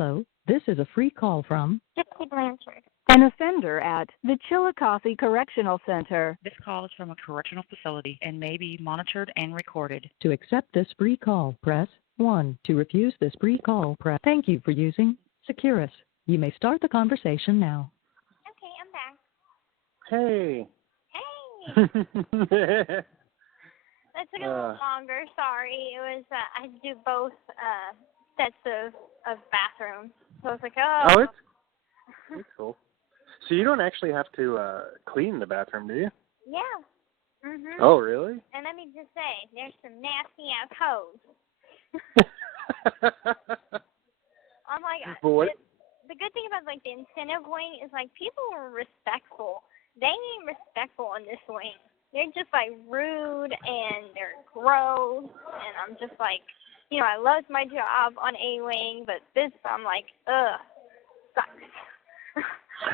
Hello, this is a free call from Gypsy Blanchard. An offender at the Chillicothe Correctional Center. This call is from a correctional facility and may be monitored and recorded. To accept this free call, press 1. To refuse this free call, press. Thank you for using Securus. You may start the conversation now. Okay, I'm back. Hey. Hey! That took a little longer, sorry. It was, I had to do both sets of bathrooms. So I was like, oh. It's cool. So you don't actually have to clean the bathroom, do you? Yeah. Mhm. Oh, really? And let me just say, there's some nasty ass hoes. I'm like, the good thing about like the incentive wing is like people are respectful. They ain't respectful in this wing. They're just like rude and they're gross. And I'm just like, you know, I loved my job on A wing, but this I'm like, sucks.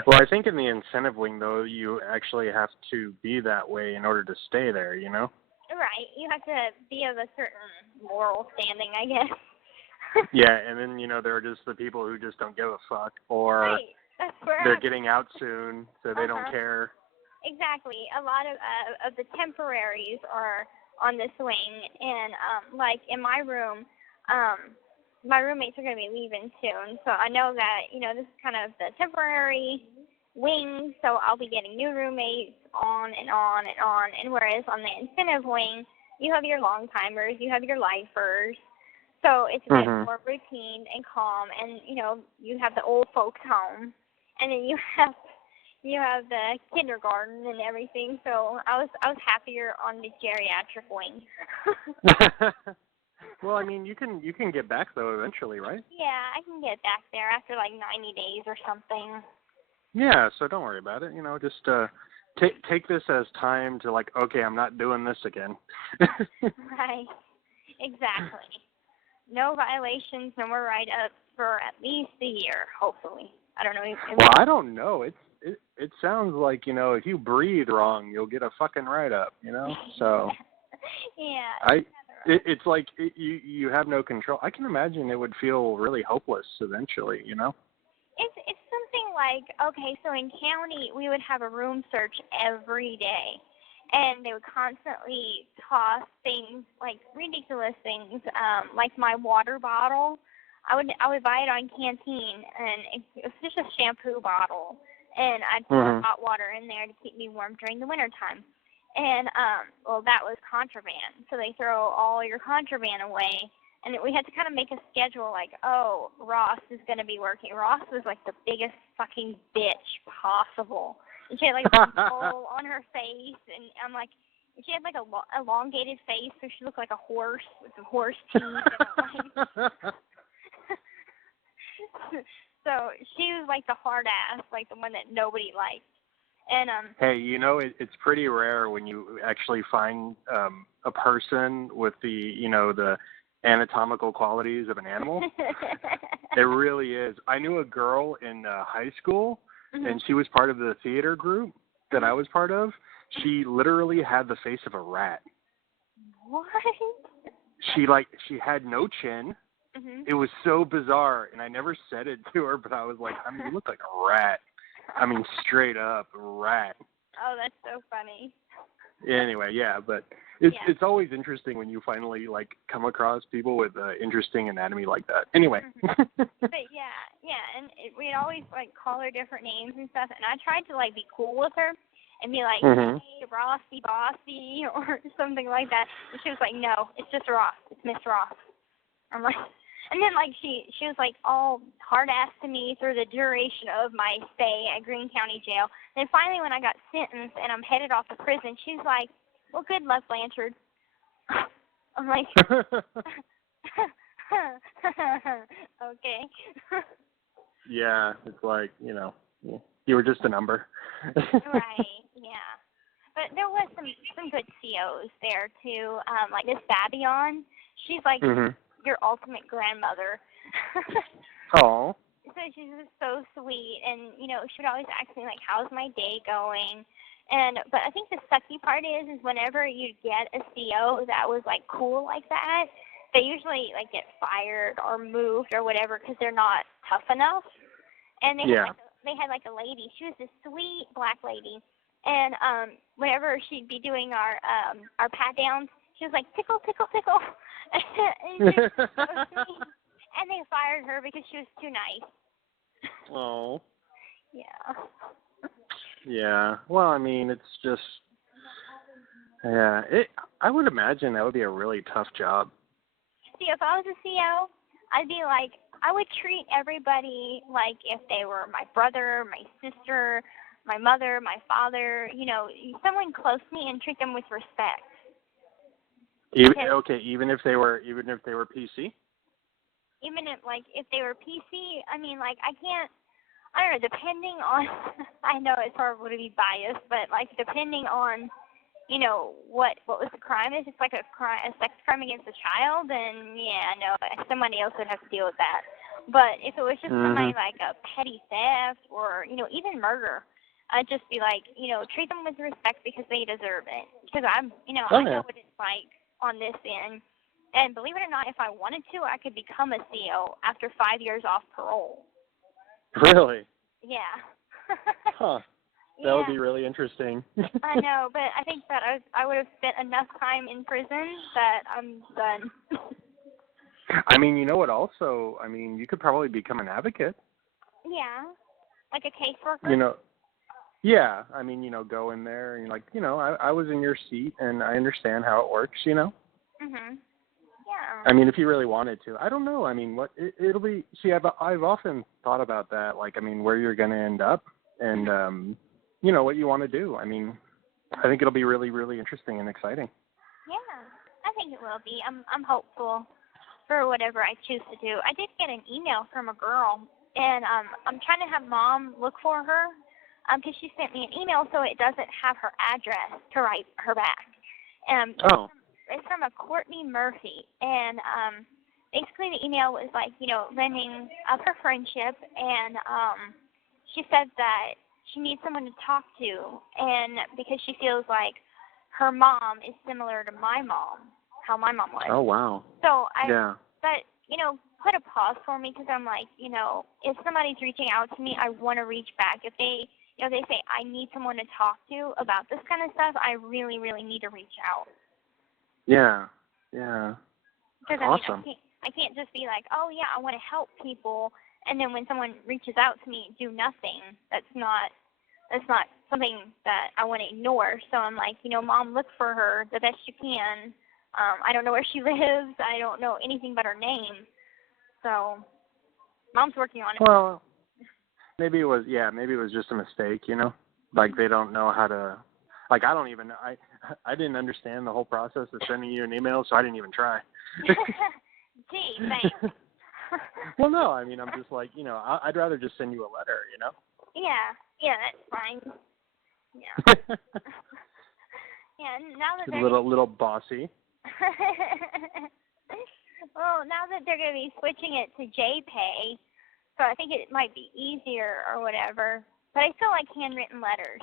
Well, I think in the incentive wing, though, you actually have to be that way in order to stay there, you know? Right. You have to be of a certain moral standing, I guess. Yeah, and then, you know, there are just the people who just don't give a fuck, or right. That's where they're getting out soon, so they don't care. Exactly. A lot of the temporaries are on this wing, and, like, in my room, my roommates are going to be leaving soon, so I know that, you know, this is kind of the temporary wing, so I'll be getting new roommates on and on and on, and whereas on the incentive wing, you have your long-timers, you have your lifers, so it's a bit more routine and calm, and, you know, you have the old folks home, and then you have the kindergarten and everything, so I was happier on the geriatric wing. Well, I mean, you can get back, though, eventually, right? Yeah, I can get back there after, like, 90 days or something. Yeah, so don't worry about it. You know, just take this as time to, like, okay, I'm not doing this again. Right. Exactly. No violations, no more write-ups for at least a year, hopefully. I don't know. Well, I don't know. It sounds like, you know, if you breathe wrong, you'll get a fucking write-up, you know? So yeah. It's like you have no control. I can imagine it would feel really hopeless eventually, you know? It's something like, okay, so in county, we would have a room search every day, and they would constantly toss things, like ridiculous things, like my water bottle. I would buy it on Canteen, and it was just a shampoo bottle, and I'd put hot water in there to keep me warm during the wintertime. And, well, that was contraband. So they throw all your contraband away. And we had to kind of make a schedule like, oh, Ross is going to be working. Ross was like the biggest fucking bitch possible. And she had like a mole on her face. And I'm like, she had like a elongated face. So she looked like a horse with some horse teeth. So she was like the hard ass, like the one that nobody liked. And hey, you know, it's pretty rare when you actually find a person with the, you know, the anatomical qualities of an animal. It really is. I knew a girl in high school, and she was part of the theater group that I was part of. She literally had the face of a rat. What? She had no chin. It was so bizarre, and I never said it to her, but I was like, I mean, you look like a rat. I mean, straight up rat. Oh, that's so funny. Anyway, yeah, but it's always interesting when you finally like come across people with interesting anatomy like that. Anyway. But yeah, and we'd always like call her different names and stuff, and I tried to like be cool with her and be like, hey, Rossy Bossy or something like that. And she was like, no, it's just Ross. It's Miss Ross. I'm like. And then, like, she was, like, all hard-ass to me through the duration of my stay at Greene County Jail. And then finally, when I got sentenced and I'm headed off to prison, she's like, well, good luck, Blanchard. I'm like, okay. Yeah, it's like, you know, you were just a number. Right, yeah. But there was some good COs there, too. Like, this Fabian, she's, like... your ultimate grandmother. Oh. So she's just so sweet, and you know she would always ask me like, "How's my day going?" But I think the sucky part is whenever you get a CO that was like cool like that, they usually like get fired or moved or whatever because they're not tough enough. And Yeah. they had like a lady. She was this sweet black lady, and whenever she'd be doing our pat downs, she was like tickle, tickle, tickle, and, she was so sweet. And they fired her because she was too nice. Oh. Yeah. Yeah. Well, I mean, it's just, yeah. I would imagine that would be a really tough job. See, if I was a CO, I'd be like, I would treat everybody like if they were my brother, my sister, my mother, my father, someone close to me, and treat them with respect. Even if they were PC? Even if they were PC, I mean, like, I don't know, depending on, I know it's horrible to be biased, but, like, depending on, what was the crime. If it's like a sex crime against a child, then yeah, no, somebody else would have to deal with that. But if it was just somebody like a petty theft or even murder, I'd just be like, treat them with respect because they deserve it. Because I know what it's like on this end. And believe it or not, if I wanted to, I could become a CO after 5 years off parole. Really? Yeah. Huh. That would be really interesting. I know, but I think that I would have spent enough time in prison that I'm done. I mean, you know what also, I mean, you could probably become an advocate. Yeah. Like a caseworker? Yeah. I mean, go in there and you're like, I was in your seat and I understand how it works, Mhm. Yeah. I mean, if you really wanted to. I don't know. I mean, it'll be, see, I've often thought about that, like, I mean, where you're going to end up and, what you want to do. I mean, I think it'll be really, really interesting and exciting. Yeah, I think it will be. I'm hopeful for whatever I choose to do. I did get an email from a girl, and I'm trying to have Mom look for her because she sent me an email so it doesn't have her address to write her back. It's from a Courtney Murphy, and basically the email was like, lending up her friendship, and she said that she needs someone to talk to, and because she feels like her mom is similar to my mom, how my mom was. Oh, wow. So but, put a pause for me because I'm like, if somebody's reaching out to me, I want to reach back. If they, they say, I need someone to talk to about this kind of stuff, I really, really need to reach out. Yeah. Because awesome. I can't just be like, oh yeah, I want to help people, and then when someone reaches out to me, do nothing. That's not something that I want to ignore. So I'm like, Mom, look for her the best you can. I don't know where she lives. I don't know anything but her name. So Mom's working on it. Well, maybe it was just a mistake, like they don't know how to. Like, I don't even, I didn't understand the whole process of sending you an email, so I didn't even try. Gee, thanks. Well, no, I mean, I'm just like, I'd rather just send you a letter, Yeah, that's fine. Yeah. Yeah, now that they're... Little bossy. Well, now that they're going to be switching it to JPay, so I think it might be easier or whatever, but I still like handwritten letters.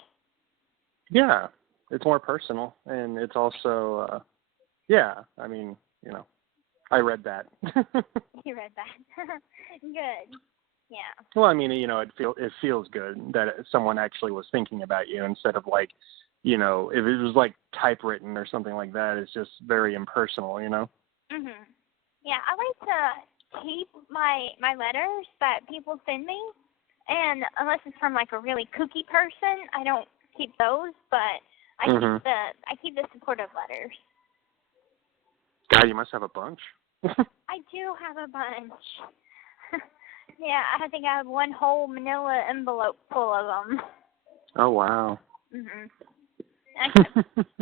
Yeah, it's more personal, and it's also, I mean, I read that. You read that. Good. Yeah. Well, I mean, it feels good that someone actually was thinking about you instead of like, if it was like typewritten or something like that, it's just very impersonal, Mhm. Yeah, I like to keep my letters that people send me, and unless it's from like a really kooky person, I don't keep those, but I keep the supportive letters. God, you must have a bunch. I do have a bunch. Yeah, I think I have one whole manila envelope full of them. Oh, wow. Mhm. I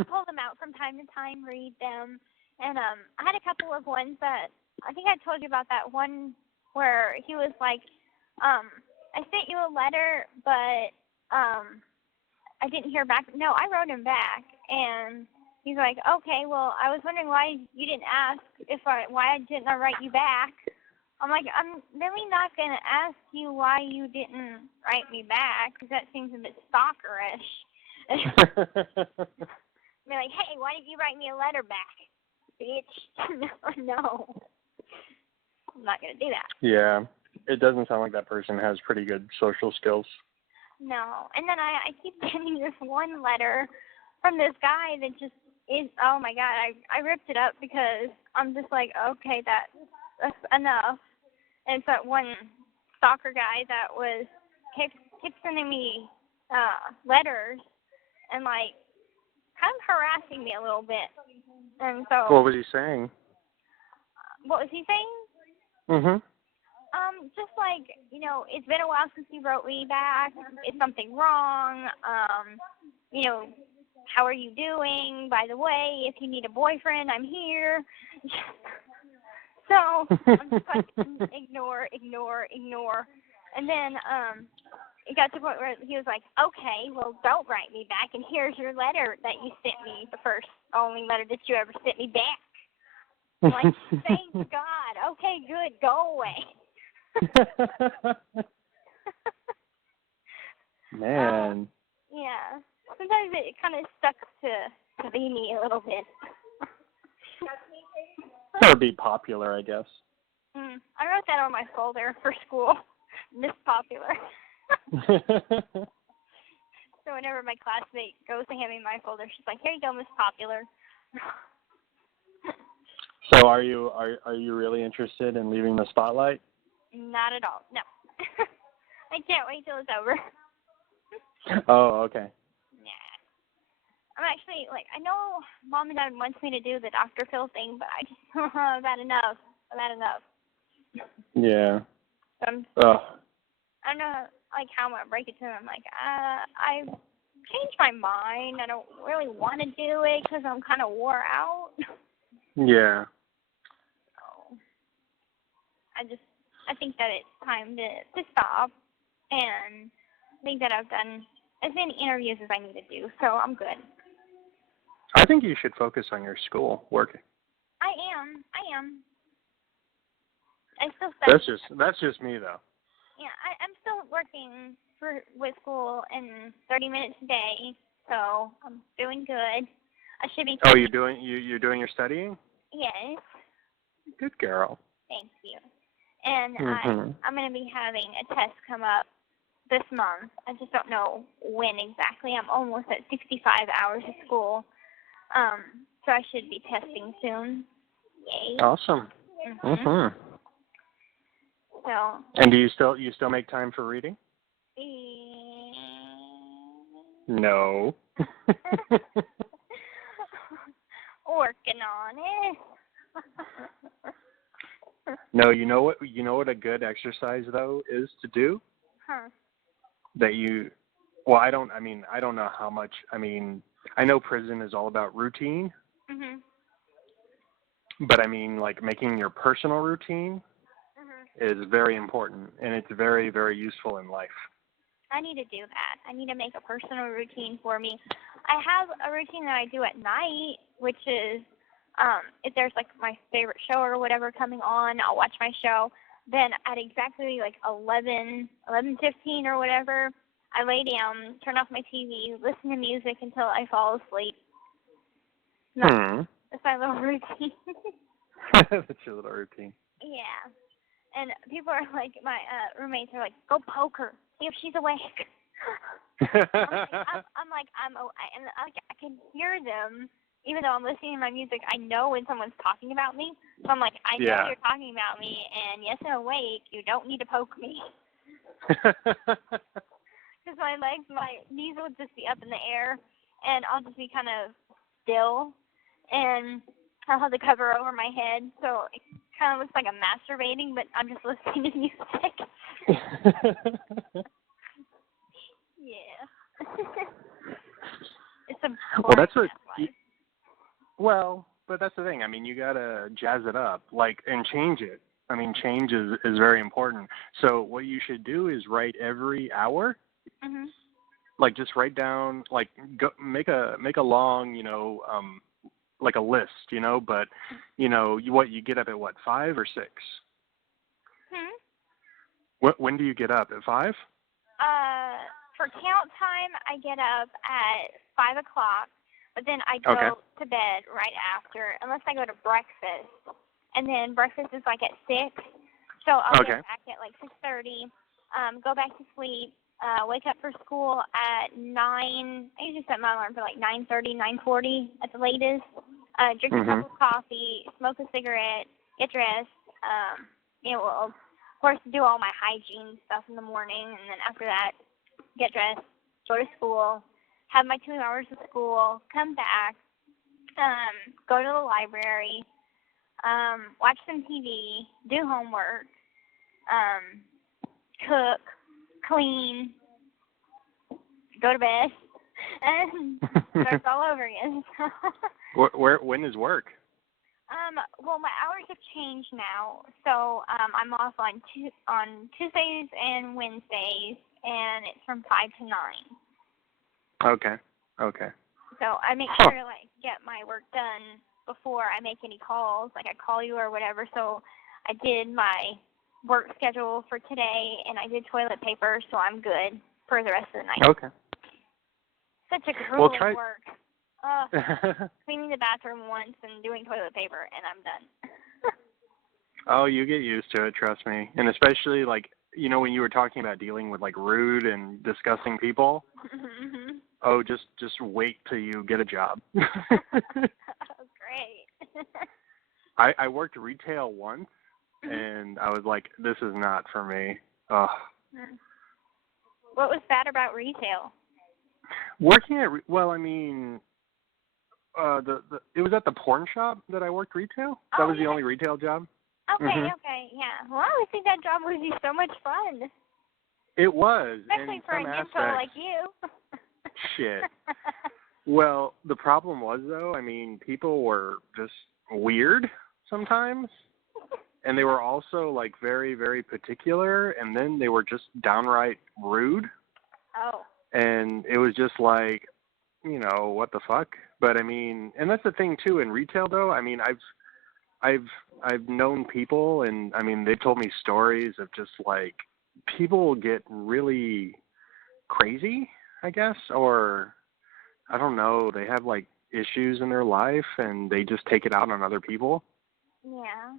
pull them out from time to time, read them, and I had a couple of ones that I think I told you about. That one where he was like, I sent you a letter, but I didn't hear back. No, I wrote him back, and he's like, okay, well, I was wondering why you didn't ask why didn't I write you back. I'm like, I'm really not going to ask you why you didn't write me back, because that seems a bit stalkerish. Be like, hey, why didn't you write me a letter back, bitch? No. I'm not going to do that. Yeah. it doesn't sound like that person has pretty good social skills. No. And then I keep getting this one letter from this guy that just is, oh my God, I ripped it up because I'm just like, okay, that's enough. And it's that one stalker guy that kept sending me letters and like kind of harassing me a little bit. And so What was he saying? What was he saying? Mhm. Just like, it's been a while since you wrote me back. Is something wrong? How are you doing? By the way, if you need a boyfriend, I'm here. So I'm just like, ignore. And then it got to the point where he was like, okay, well, don't write me back, and here's your letter that you sent me, the first, only letter that you ever sent me back. I'm like, thank God. Okay, good, go away. Man. Yeah. Sometimes it kind of stuck to be me a little bit. Or be popular, I guess. I wrote that on my folder for school. Miss Popular. So whenever my classmate goes to hand me my folder, she's like, here you go, Miss Popular. So are you really interested in leaving the spotlight? Not at all. No. I can't wait till it's over. Oh, okay. Nah. I'm actually, I know Mom and Dad wants me to do the Dr. Phil thing, but I just, I've had enough. Yeah. So I don't know, how I'm going to break it to them. I've changed my mind. I don't really want to do it because I'm kind of wore out. Yeah. So I think that it's time to stop, and I think that I've done as many interviews as I need to do, so I'm good. I think you should focus on your school work. I am. I still study. That's just me though. Yeah, I'm still working with school in 30 minutes a day, so I'm doing good. I should be. Oh, you're doing your studying? Yes. Good girl. Thank you. And I'm going to be having a test come up this month. I just don't know when exactly. I'm almost at 65 hours of school, so I should be testing soon. Yay! Awesome. So. And do you still make time for reading? No. Working on it. No, you know what a good exercise though is to do? Huh. I don't know how much, I know prison is all about routine. Mhm. But making your personal routine is very important, and it's very, very useful in life. I need to do that. I need to make a personal routine for me. I have a routine that I do at night, which is if there's my favorite show or whatever coming on, I'll watch my show. Then at exactly 11:15 or whatever, I lay down, turn off my TV, listen to music until I fall asleep. That's my little routine. That's your little routine. Yeah. And people are my roommates are go poke her, see if she's awake. I can hear them, even though I'm listening to my music. I know when someone's talking about me. So I'm I know you're talking about me, and yes, I'm awake. You don't need to poke me. Because my knees will just be up in the air, and I'll just be kind of still, and I'll have the cover over my head, so it kind of looks like I'm masturbating, but I'm just listening to music. Yeah. It's a well, that's what. But that's the thing. You gotta jazz it up, and change it. Change is very important. So what you should do is write every hour. Mhm. Just write down, make a long, a list, but you get up at 5 or 6? When do you get up, at 5? For count time, I get up at 5 o'clock, but then I go to bed right after, unless I go to breakfast, and then breakfast is at 6. So I'll Okay. get back at like 6:30, go back to sleep, wake up for school at 9. I usually set my alarm for like 9:30, 9:40 at the latest. Drink a cup of coffee, smoke a cigarette, get dressed. Well, of course, do all my hygiene stuff in the morning, and then after that, get dressed, go to school, have my 2 hours of school, come back, go to the library, watch some TV, do homework, cook, clean, go to bed, and starts all over again. When is work? Well, my hours have changed now, so I'm off on Tuesdays and Wednesdays, and it's from 5 to 9. Okay. So I make sure to like get my work done before I make any calls, like I call you or whatever. So I did my work schedule for today, and I did toilet paper, so I'm good for the rest of the night. Okay. Such a grueling try. work. Cleaning the bathroom once and doing toilet paper, and I'm done. Oh, you get used to it, trust me. And especially, like, when you were talking about dealing with, like, rude and disgusting people, oh, just wait till you get a job. Oh, great. I worked retail once, and I was like, this is not for me. Ugh. What was bad about retail? Working at, it was at the porn shop that I worked retail. That was the only retail job. Okay, yeah. Well, I think that job would be so much fun. It was. Especially for a nympho like you. Shit. Well, the problem was, though, people were just weird sometimes. And they were also, like, very, very particular. And then they were just downright rude. Oh. And it was just like, what the fuck? But and that's the thing too in retail though. I've known people, and they've told me stories of just like people get really crazy, I guess, or I don't know, they have like issues in their life and they just take it out on other people. Yeah.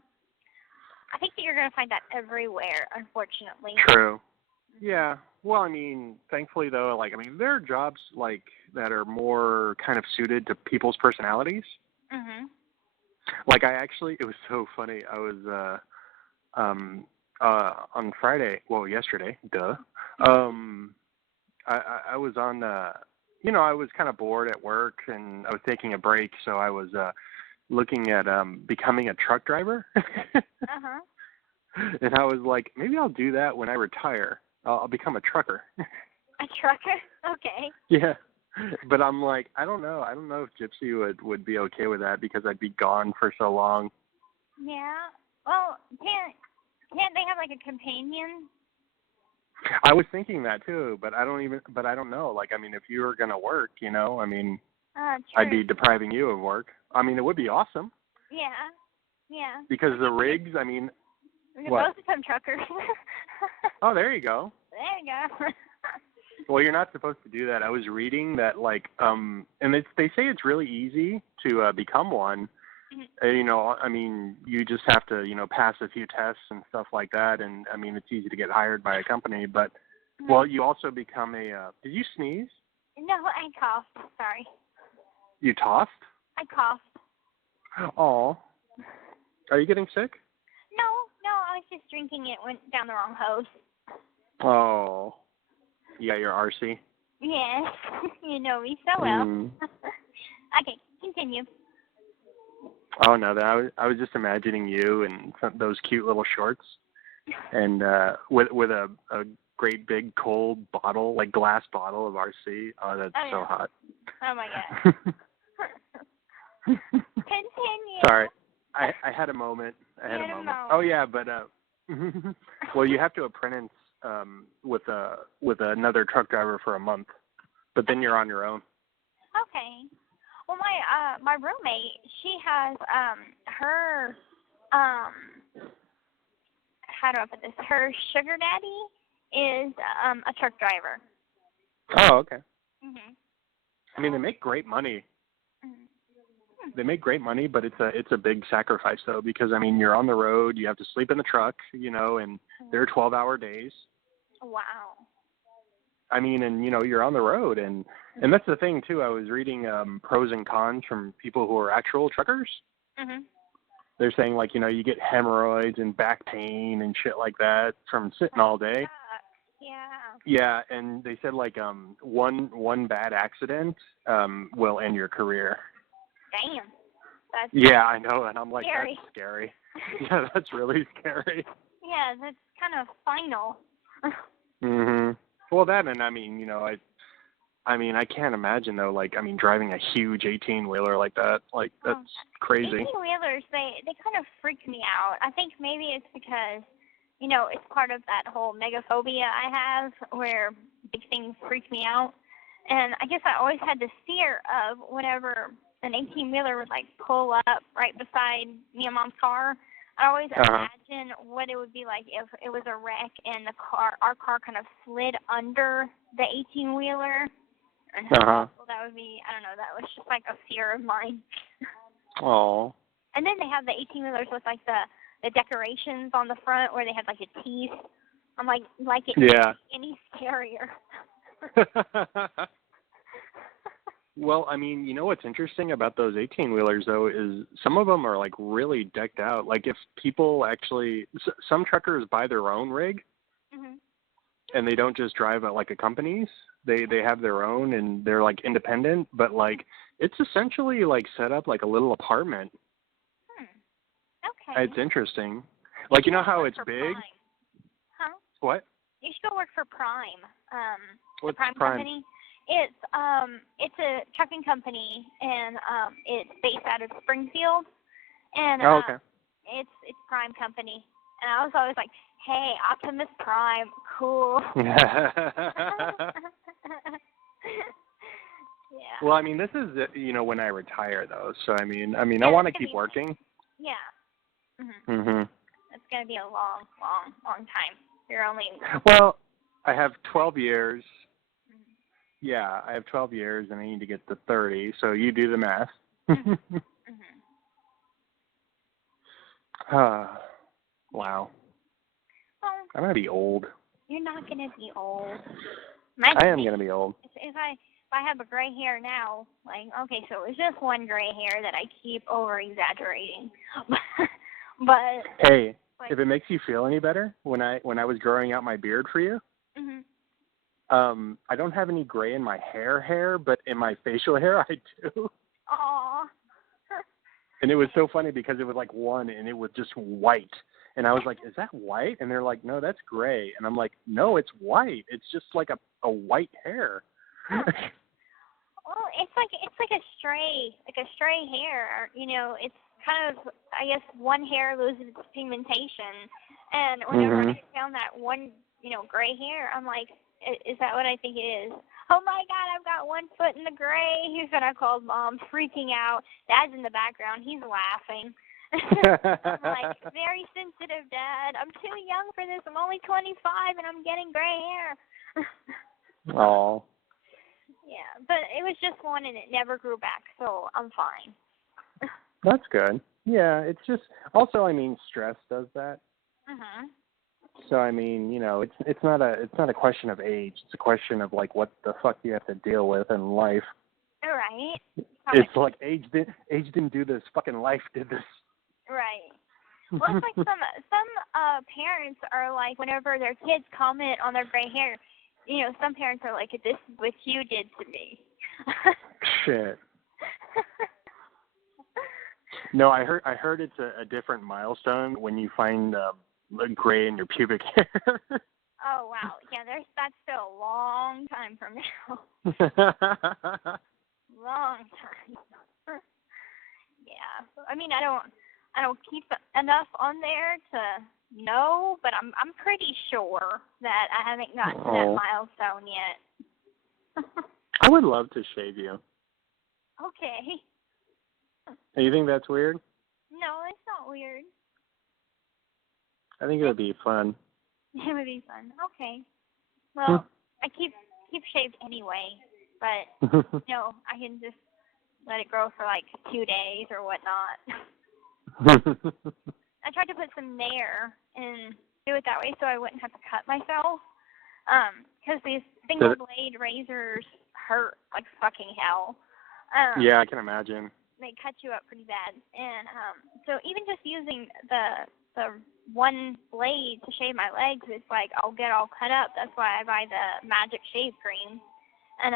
I think that you're going to find that everywhere, unfortunately. True. Yeah. Well, thankfully though, there are jobs like that are more kind of suited to people's personalities. Mhm. Like it was so funny. I was on Friday, yesterday, duh. I was on I was kind of bored at work and I was taking a break, so I was looking at becoming a truck driver. Uh-huh. And I was like, maybe I'll do that when I retire. I'll become a trucker. A trucker? Okay. Yeah. But I'm like, I don't know. I don't know if Gypsy would be okay with that because I'd be gone for so long. Yeah. Well, can't they have like a companion? I was thinking that too, but I don't know. If you were gonna work, True. I'd be depriving you of work. It would be awesome. Yeah. Yeah. Because the rigs, we could both become truckers. Oh, there you go. There you go. Well, you're not supposed to do that. I was reading that, and they say it's really easy to become one. Mm-hmm. You just have to, pass a few tests and stuff like that, and it's easy to get hired by a company. But, mm-hmm. Well, you also become did you sneeze? No, I coughed. Sorry. You tossed? I coughed. Oh. Are you getting sick? No, I was just drinking it, went down the wrong hose. Oh. Yeah, your RC? Yes, you know me so well. Okay, continue. Oh, no, I was just imagining you in those cute little shorts and with a great big cold bottle, like glass bottle of RC. Oh, that's so hot. Oh, my God. Continue. Sorry. I had a moment. I had a moment. Oh yeah, but well, you have to apprentice with another truck driver for a month, but then you're on your own. Okay. Well, my roommate, she has her how do I put this? Her sugar daddy is a truck driver. Oh, okay. Mhm. They make great money. They make great money, but it's a big sacrifice though, because I mean you're on the road, you have to sleep in the truck, and they're 12-hour days. Wow. I mean, and you're on the road, and that's the thing too. I was reading pros and cons from people who are actual truckers. Mhm. They're saying like you get hemorrhoids and back pain and shit like that from sitting all day. Yeah. Yeah, and they said like one bad accident will end your career. Damn. That's Yeah, I know, and I'm like, scary. that's scary. Yeah, that's really scary. Yeah, that's kind of final. Mhm. Well, that, and I mean, I mean, I can't imagine though. Like, I mean, driving a huge 18-wheeler like that, like that's crazy. 18-wheelers, they kind of freak me out. I think maybe it's because, it's part of that whole megaphobia I have, where big things freak me out. And I guess I always had this fear of whenever an 18-wheeler would like pull up right beside me and Mom's car. I always imagine what it would be like if it was a wreck and our car kind of slid under the 18-wheeler. And how awful that would be. I don't know, that was just like a fear of mine. Oh. And then they have the 18-wheelers with like the decorations on the front where they have like a teeth. I'm like it can't be any scarier. Well, I mean, what's interesting about those 18-wheelers, though, is some of them are, like, really decked out. Like, if people actually – some truckers buy their own rig, and they don't just drive at, like, a company's. They have their own, and they're, like, independent. But, like, it's essentially, like, set up like a little apartment. Okay. It's interesting. Like, you know how it's big? Prime. Huh? What? You should go work for Prime. What's the Prime company. It's a trucking company, and it's based out of Springfield, and it's Prime company. And I was always like, hey, Optimus Prime, cool. Yeah. Well, I mean, this is when I retire though, so I mean, I want to keep working. Yeah. It's gonna be a long time. You're only. Well, I have 12 years. Yeah, I have 12 years, and I need to get to 30, so you do the math. Wow. Well, I'm going to be old. You're not going to be old. I am going to be old. If I have a gray hair now, like, okay, so it's just one gray hair that I keep over-exaggerating. But hey, like, if it makes you feel any better, when I was growing out my beard for you, I don't have any gray in my hair, but in my facial hair, I do. Aww. And it was so funny because it was like one, and it was just white. And I was like, is that white? And they're like, no, that's gray. And I'm like, no, it's white. It's just like a white hair. Well, it's like a stray hair. It's kind of, I guess, one hair loses its pigmentation. And whenever I found that one, gray hair, I'm like, is that what I think it is? Oh my God, I've got one foot in the gray. Here's when I called Mom, freaking out. Dad's in the background. He's laughing. I'm like, very sensitive, Dad. I'm too young for this. I'm only 25 and I'm getting gray hair. Oh. Yeah, but it was just one and it never grew back, so I'm fine. That's good. Yeah, it's just, also, I mean, stress does that. So I mean, it's not a question of age. It's a question of like what the fuck you have to deal with in life. Right. It's like age didn't do this. Fucking life did this. Right. Well, it's like some parents are like, whenever their kids comment on their gray hair, some parents are like, "This is what you did to me." Shit. No, I heard it's a different milestone when you find gray in your pubic hair. Oh wow, yeah, that's still a long time from now. Long time. Yeah, I mean, I don't keep enough on there to know, but I'm pretty sure that I haven't gotten to that milestone yet. I would love to shave you. Okay. You think that's weird? No, it's not weird. I think it would be fun. It would be fun. Okay. Well, I keep shaved anyway, but I can just let it grow for like 2 days or whatnot. I tried to put some Nair and do it that way so I wouldn't have to cut myself. Because these single blade razors hurt like fucking hell. Yeah, I can imagine. They cut you up pretty bad. And so even just using the one blade to shave my legs, it's like I'll get all cut up. That's why I buy the Magic Shave Cream. And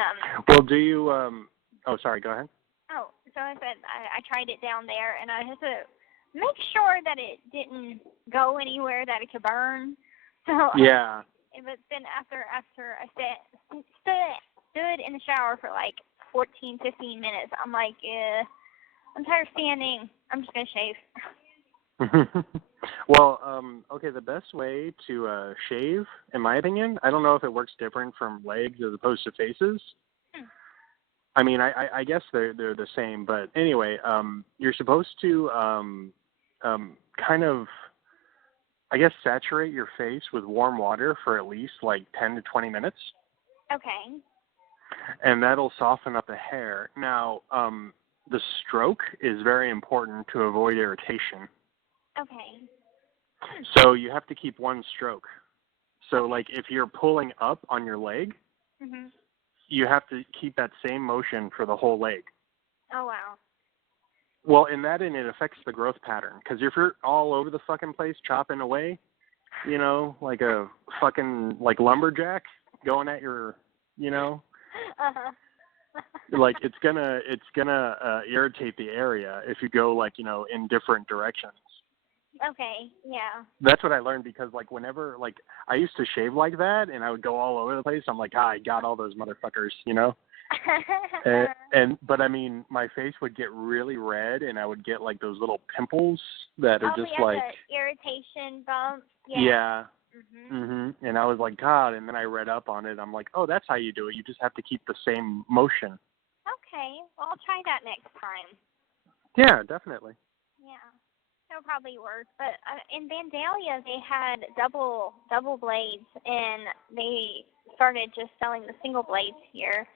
well, do you oh, sorry, go ahead. Oh, so I said I tried it down there, and I had to make sure that it didn't go anywhere that it could burn. So yeah. But then after I stood in the shower for like 14, 15 minutes, I'm like, I'm tired of standing. I'm just gonna shave. Well, okay, the best way to shave, in my opinion, I don't know if it works different from legs as opposed to faces. I mean, I guess they're the same, but anyway, you're supposed to kind of, I guess, saturate your face with warm water for at least like 10 to 20 minutes. Okay. And that'll soften up the hair. Now, the stroke is very important to avoid irritation. Okay. So you have to keep one stroke. So like if you're pulling up on your leg, you have to keep that same motion for the whole leg. Oh, wow. Well, and it affects the growth pattern. Because if you're all over the fucking place chopping away, you know, like a fucking, like lumberjack going at your, you know, like it's gonna irritate the area if you go like, you know, in different directions. Okay, yeah. That's what I learned because, like, whenever, like, I used to shave like that, and I would go all over the place. I'm like, I got all those motherfuckers, you know? But, I mean, my face would get really red, and I would get, like, those little pimples that are just, like... the irritation bumps. Yeah. And I was like, God, and then I read up on it. I'm like, oh, that's how you do it. You just have to keep the same motion. Okay, well, I'll try that next time. Yeah, definitely. Yeah. That'll probably work, but in Vandalia they had double blades, and they started just selling the single blades here.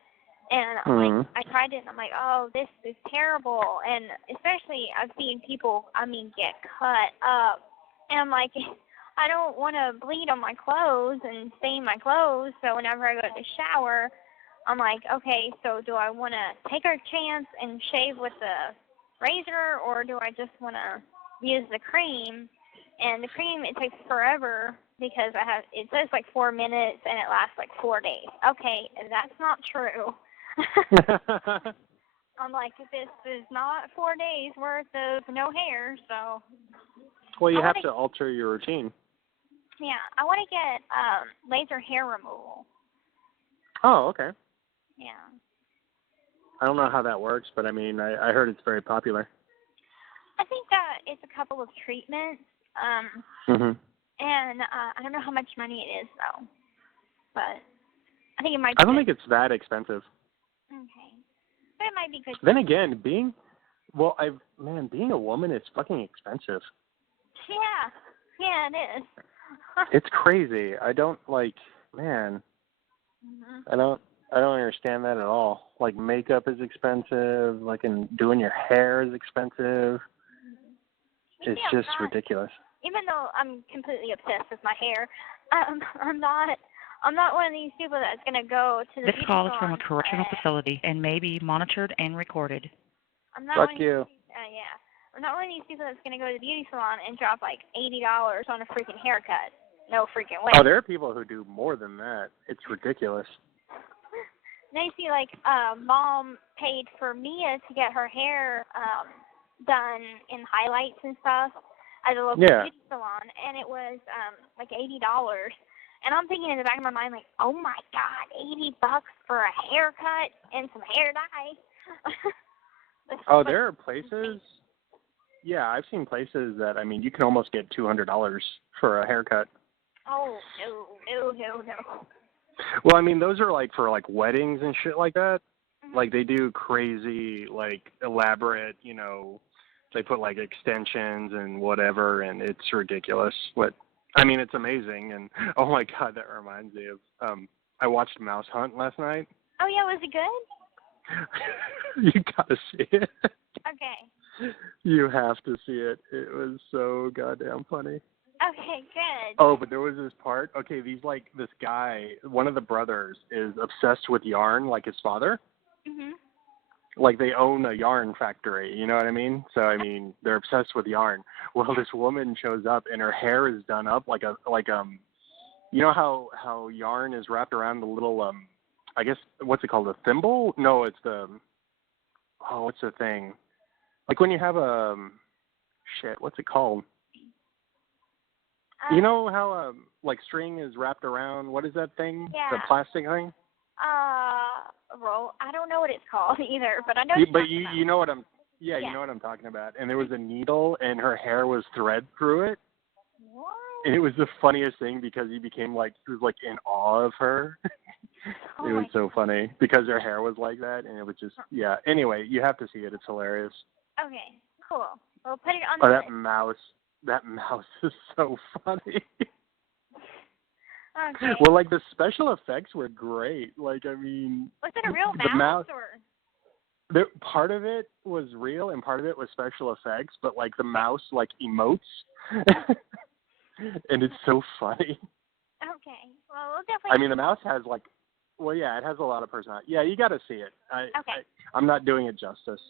And like, I tried it, and I'm like, oh, this is terrible. And especially I've seen people, I mean, get cut up, and I'm like, I don't want to bleed on my clothes and stain my clothes. So whenever I go to the shower, I'm like, okay, so do I want to take a chance and shave with the razor, or do I just want to use the cream? And the cream, it takes forever because it says like 4 minutes and it lasts like 4 days. Okay, that's not true. I'm like, this is not 4 days worth of no hair, so. Well, you have to alter your routine. Yeah, I want to get laser hair removal. Oh, okay. Yeah. I don't know how that works, but I mean, I heard it's very popular. I think that it's a couple of treatments, and I don't know how much money it is, though, but I think it might be I don't think it's that expensive. Okay. But it might be good. Then again, being a woman is fucking expensive. Yeah, it is. It's crazy. I don't man. I don't understand that at all. Like, makeup is expensive, like, and doing your hair is expensive. It's just ridiculous. Even though I'm completely obsessed with my hair, I'm not one of these people that's going to go to the This beauty call is salon from a correctional facility and may be monitored and recorded. Fuck you. Yeah. I'm not one of these people that's going to go to the beauty salon and drop like $80 on a freaking haircut. No freaking way. Oh, there are people who do more than that. It's ridiculous. Now you see, like, Mom paid for Mia to get her hair done in highlights and stuff at a local beauty salon, and it was like $80. And I'm thinking in the back of my mind, like, oh my God, $80 for a haircut and some hair dye. Oh, there are places. Yeah, I've seen places that, I mean, you can almost get $200 for a haircut. Oh, no. Well, I mean, those are like for like weddings and shit like that. Like, they do crazy, like, elaborate, you know, they put like extensions and whatever, and it's ridiculous. But I mean, it's amazing. And oh my God, that reminds me of I watched Mouse Hunt last night. Oh yeah, was it good? You gotta see it. Okay. You have to see it. It was so goddamn funny. Okay, good. Oh, but there was this part. Okay, this guy, one of the brothers is obsessed with yarn like his father. Mhm. Like they own a yarn factory, you know what I mean? So I mean, they're obsessed with yarn. Well, this woman shows up and her hair is done up like you know how yarn is wrapped around the little I guess what's it called, a thimble? No, it's what's the thing? Like when you have what's it called? You know how like string is wrapped around, what is that thing? Yeah. The plastic thing? Roll. I don't know what it's called either, but I know. But you know what I'm. Yeah, you know what I'm talking about. And there was a needle, and her hair was thread through it. What? And it was the funniest thing because he was like in awe of her. It was so funny because her hair was like that, and it was just Anyway, you have to see it. It's hilarious. Okay, cool. We'll put it on the list. That mouse is so funny. Okay. Well, like the special effects were great. Like, I mean, was it a real mouse or? Part of it was real and part of it was special effects, but like the mouse like emotes, and it's so funny. Okay. Well, we'll definitely. I mean, the mouse has like, it has a lot of personality. Yeah, you got to see it. I'm not doing it justice.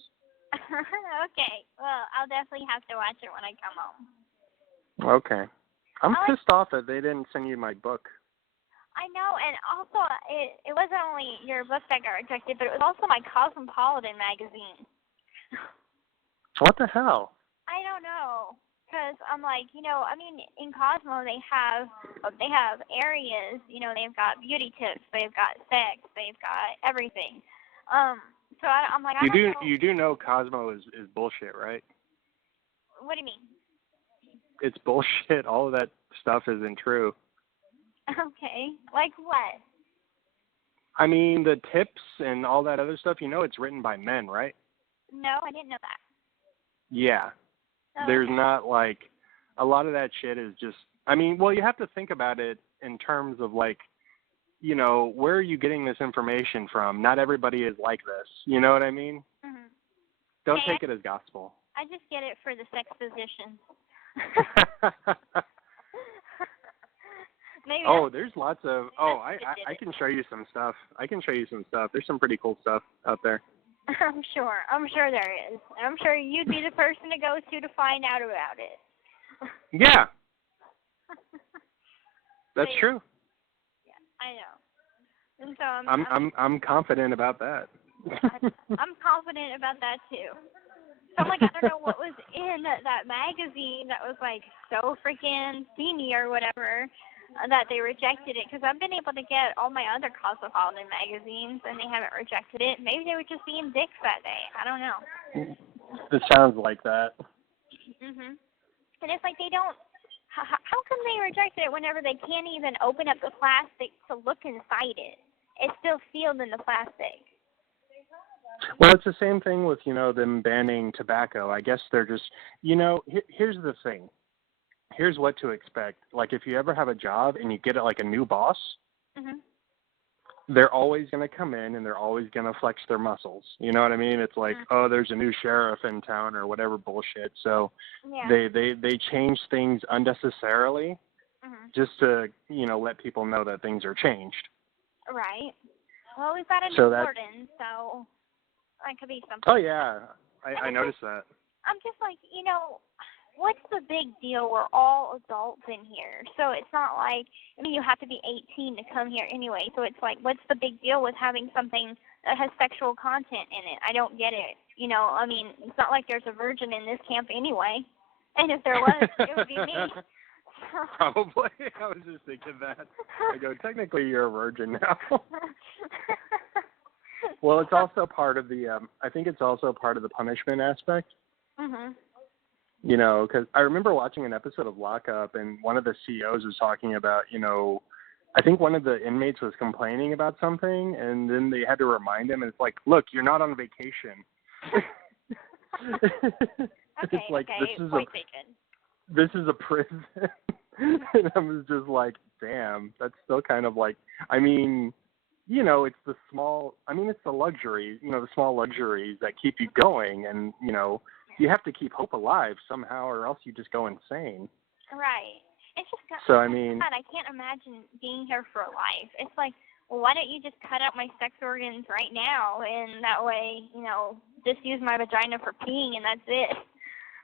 Okay. Well, I'll definitely have to watch it when I come home. Okay. I'm pissed off that they didn't send you my book. I know, and also it wasn't only your book that got rejected, but it was also my Cosmopolitan magazine. What the hell? I don't know, because I'm like, I mean, in Cosmo they have areas, they've got beauty tips, they've got sex, they've got everything. So I'm like, You do know Cosmo is bullshit, right? What do you mean? It's bullshit. All of that stuff isn't true. Okay. Like what? I mean, the tips and all that other stuff, it's written by men, right? No, I didn't know that. Yeah. Oh, There's okay. not like, a lot of that shit is just, I mean, well, you have to think about it in terms of like, where are you getting this information from? Not everybody is like this. You know what I mean? Mm-hmm. Don't take it as gospel. I just get it for the sex position. Maybe there's lots of. I can show you some stuff. There's some pretty cool stuff out there. I'm sure there is. I'm sure you'd be the person to go to find out about it. Yeah. That's true. Yeah, I know. And so I'm confident about that. I'm confident about that too. So I'm like, I don't know what was in that magazine that was like so freaking steamy or whatever that they rejected it, because I've been able to get all my other Cosmopolitan magazines and they haven't rejected it. Maybe they were just being dicks that day. I don't know. It sounds like that. Mhm. And it's like they don't. How come they rejected it whenever they can't even open up the plastic to look inside it? It's still sealed in the plastic. Well, it's the same thing with, them banning tobacco. I guess they're just, here's the thing. Here's what to expect. Like, if you ever have a job and you get like a new boss, they're always going to come in and they're always going to flex their muscles. You know what I mean? It's like, there's a new sheriff in town or whatever bullshit. So they change things unnecessarily just to, let people know that things are changed. Right. Well, we've got a new warden, so that could be something. Oh, yeah. I noticed that. I'm just like, what's the big deal? We're all adults in here. So it's not like, you have to be 18 to come here anyway. So it's like, what's the big deal with having something that has sexual content in it? I don't get it. It's not like there's a virgin in this camp anyway. And if there was, it would be me. Probably. I was just thinking that. I go, technically you're a virgin now. Well, it's also part of the, I think it's also part of the punishment aspect. Because I remember watching an episode of Lockup, and one of the CEOs was talking about, I think one of the inmates was complaining about something, and then they had to remind him, and it's like, look, you're not on vacation. It's like, this is a prison. And I was just like, damn, that's still kind of like, you know, it's the small, I mean, it's the luxuries, you know, the small luxuries that keep you going. And, you know, you have to keep hope alive somehow or else you just go insane. Right. It's just, so, I mean, God, I can't imagine being here for life. It's like, well, why don't you just cut out my sex organs right now, and that way, you know, just use my vagina for peeing, and that's it.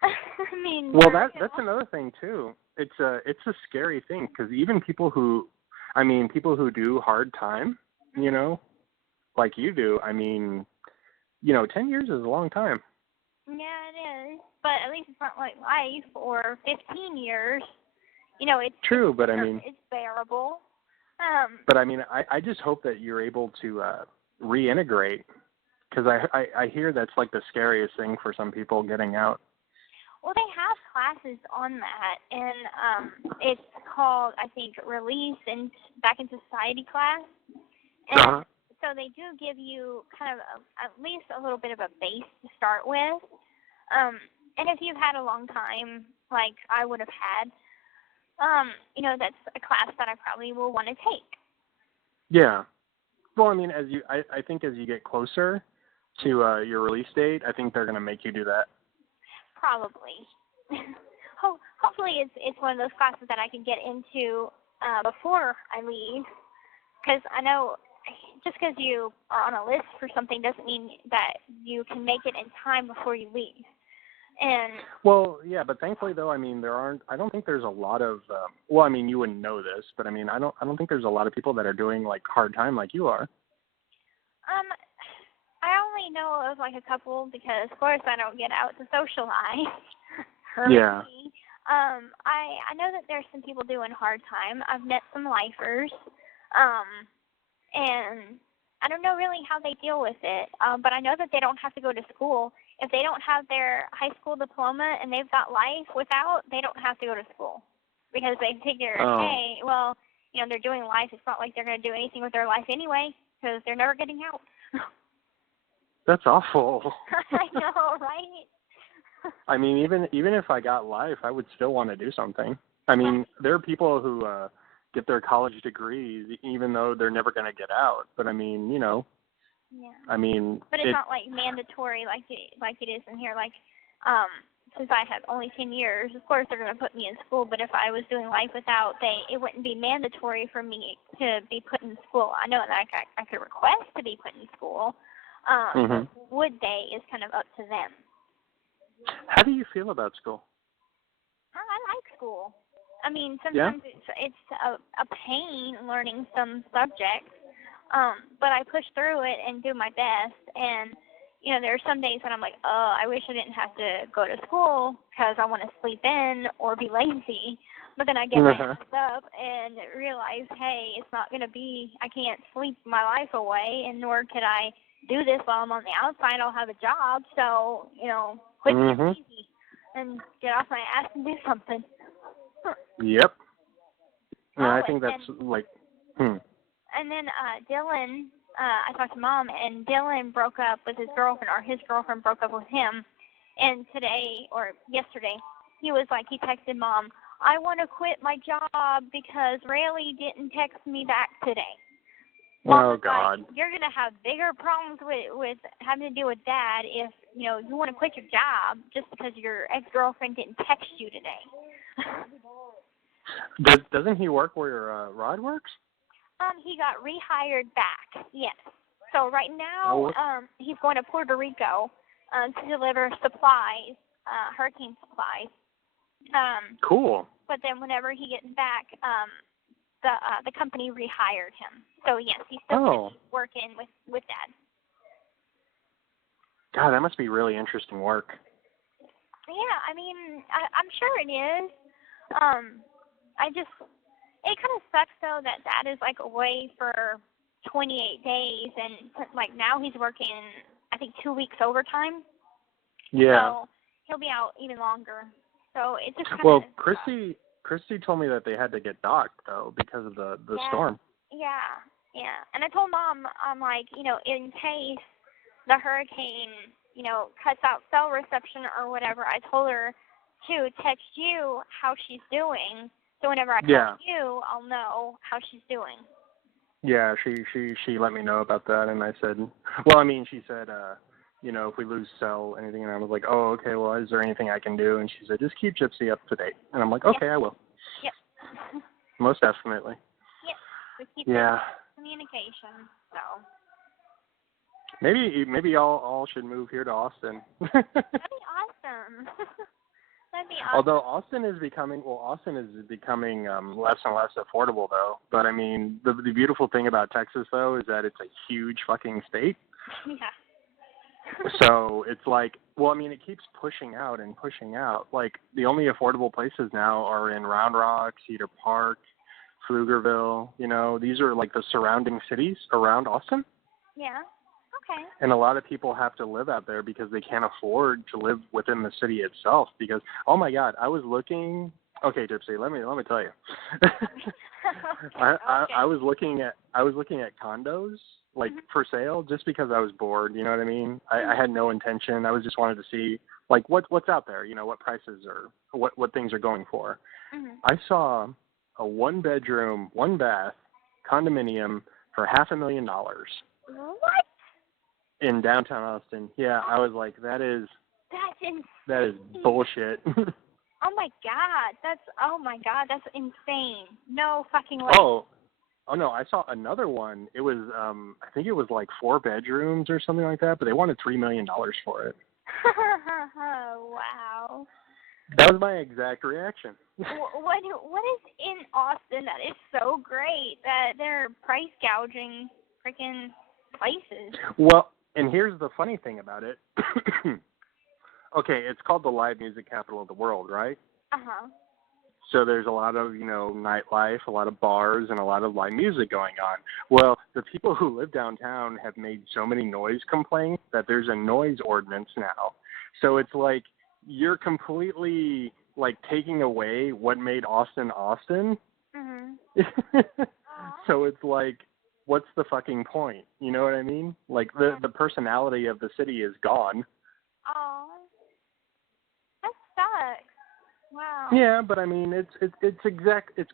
I mean, well, that's another thing too. It's a scary thing because even people who do hard time, you know, like you do. I mean, you know, 10 years is a long time. Yeah, it is. But at least it's not like life or 15 years. You know, it's true, but I mean, it's bearable. But I mean, I just hope that you're able to reintegrate, because I hear that's like the scariest thing for some people getting out. Well, they have classes on that, and it's called, I think, Release and Back in Society class. And so they do give you kind of at least a little bit of a base to start with. And if you've had a long time, like I would have had, you know, that's a class that I probably will want to take. Yeah. Well, I mean, I think as you get closer to your release date, I think they're going to make you do that. Probably. Hopefully it's one of those classes that I can get into before I leave, because I know just because you are on a list for something doesn't mean that you can make it in time before you leave. And well, yeah, but thankfully though, I mean, I don't think there's a lot of well, I mean, you wouldn't know this, but I mean, I don't think there's a lot of people that are doing like hard time like you are. I only know of like a couple because of course I don't get out to socialize. Yeah. I know that there's some people doing hard time. I've met some lifers, and I don't know really how they deal with it, but I know that they don't have to go to school. If they don't have their high school diploma and they've got life without, they don't have to go to school, because they figure, hey, well, you know, they're doing life. It's not like they're going to do anything with their life anyway, because they're never getting out. That's awful. I know, right? I mean, even if I got life, I would still want to do something. I mean, there are people who get their college degrees even though they're never going to get out. But I mean, you know. Yeah. I mean. But it's not like mandatory like it is in here. Like, since I have only 10 years, of course they're going to put me in school. But if I was doing life without, it wouldn't be mandatory for me to be put in school. I know that I could request to be put in school. Would they is kind of up to them. How do you feel about school? I like school. I mean, sometimes it's a pain learning some subjects, but I push through it and do my best. And, you know, there are some days when I'm like, oh, I wish I didn't have to go to school because I want to sleep in or be lazy. But then I get my ass up and realize, hey, it's not going to be, I can't sleep my life away, and nor could I do this while I'm on the outside. I'll have a job, so, you know, quit being lazy and get off my ass and do something. Yep. Yeah, I think that's like, And then Dylan, I talked to Mom, and Dylan broke up with his girlfriend, or his girlfriend broke up with him. And today, or yesterday, he was like, he texted Mom, I want to quit my job because Rayleigh didn't text me back today. Oh, God. Like, you're going to have bigger problems with having to deal with Dad if, you know, you want to quit your job just because your ex-girlfriend didn't text you today. Doesn't he work where Rod works? He got rehired back, yes. So right now, he's going to Puerto Rico to deliver supplies, hurricane supplies. Cool. But then whenever he gets back, the company rehired him. So yes, he's still going to be working with Dad. God, that must be really interesting work. Yeah, I mean, I'm sure it is. It kind of sucks though that Dad is like away for 28 days, and like now he's working, I think 2 weeks overtime. Yeah. So he'll be out even longer. So it just kind of. Well, Christy told me that they had to get docked though because of the storm. Yeah. And I told Mom, I'm like, you know, in case the hurricane, you know, cuts out cell reception or whatever, I told her to text you how she's doing. So whenever I call you, I'll know how she's doing. Yeah, she let me know about that, and I said, well, I mean, she said, you know, if we lose cell anything, and I was like, oh, okay, well, is there anything I can do? And she said, just keep Gypsy up to date. And I'm like, okay, I will. Yep. Most definitely. Yep. So keep communication. So. Maybe y'all all should move here to Austin. That'd be awesome. That'd be awesome. Although Austin is becoming less and less affordable, though. But I mean, the beautiful thing about Texas, though, is that it's a huge fucking state. Yeah. So it's like, well, I mean, it keeps pushing out and pushing out. Like, the only affordable places now are in Round Rock, Cedar Park, Pflugerville. You know, these are like the surrounding cities around Austin. Yeah. Okay. And a lot of people have to live out there because they can't afford to live within the city itself. Because, oh my God, I was looking. Okay, Gypsy, let me tell you. I was looking at condos like for sale just because I was bored. You know what I mean? I had no intention. I just wanted to see like what's out there. You know, what prices are what things are going for. Mm-hmm. I saw a 1-bedroom, 1-bath condominium for $500,000. What? In downtown Austin. Yeah, I was like, that's insane. That is bullshit. Oh my God, that's insane. No fucking way. Oh no, I saw another one. It was I think it was like 4 bedrooms or something like that, but they wanted $3 million for it. Wow. That was my exact reaction. What is in Austin that is so great that they're price gouging freaking places? Well, and here's the funny thing about it. Okay, it's called the live music capital of the world, right? Uh-huh. So there's a lot of, nightlife, a lot of bars, and a lot of live music going on. Well, the people who live downtown have made so many noise complaints that there's a noise ordinance now. So it's like you're completely, like, taking away what made Austin, Austin. Mm-hmm. So it's like, what's the fucking point? You know what I mean? Like, the personality of the city is gone. Oh, that sucks. Wow. Yeah, but I mean, it's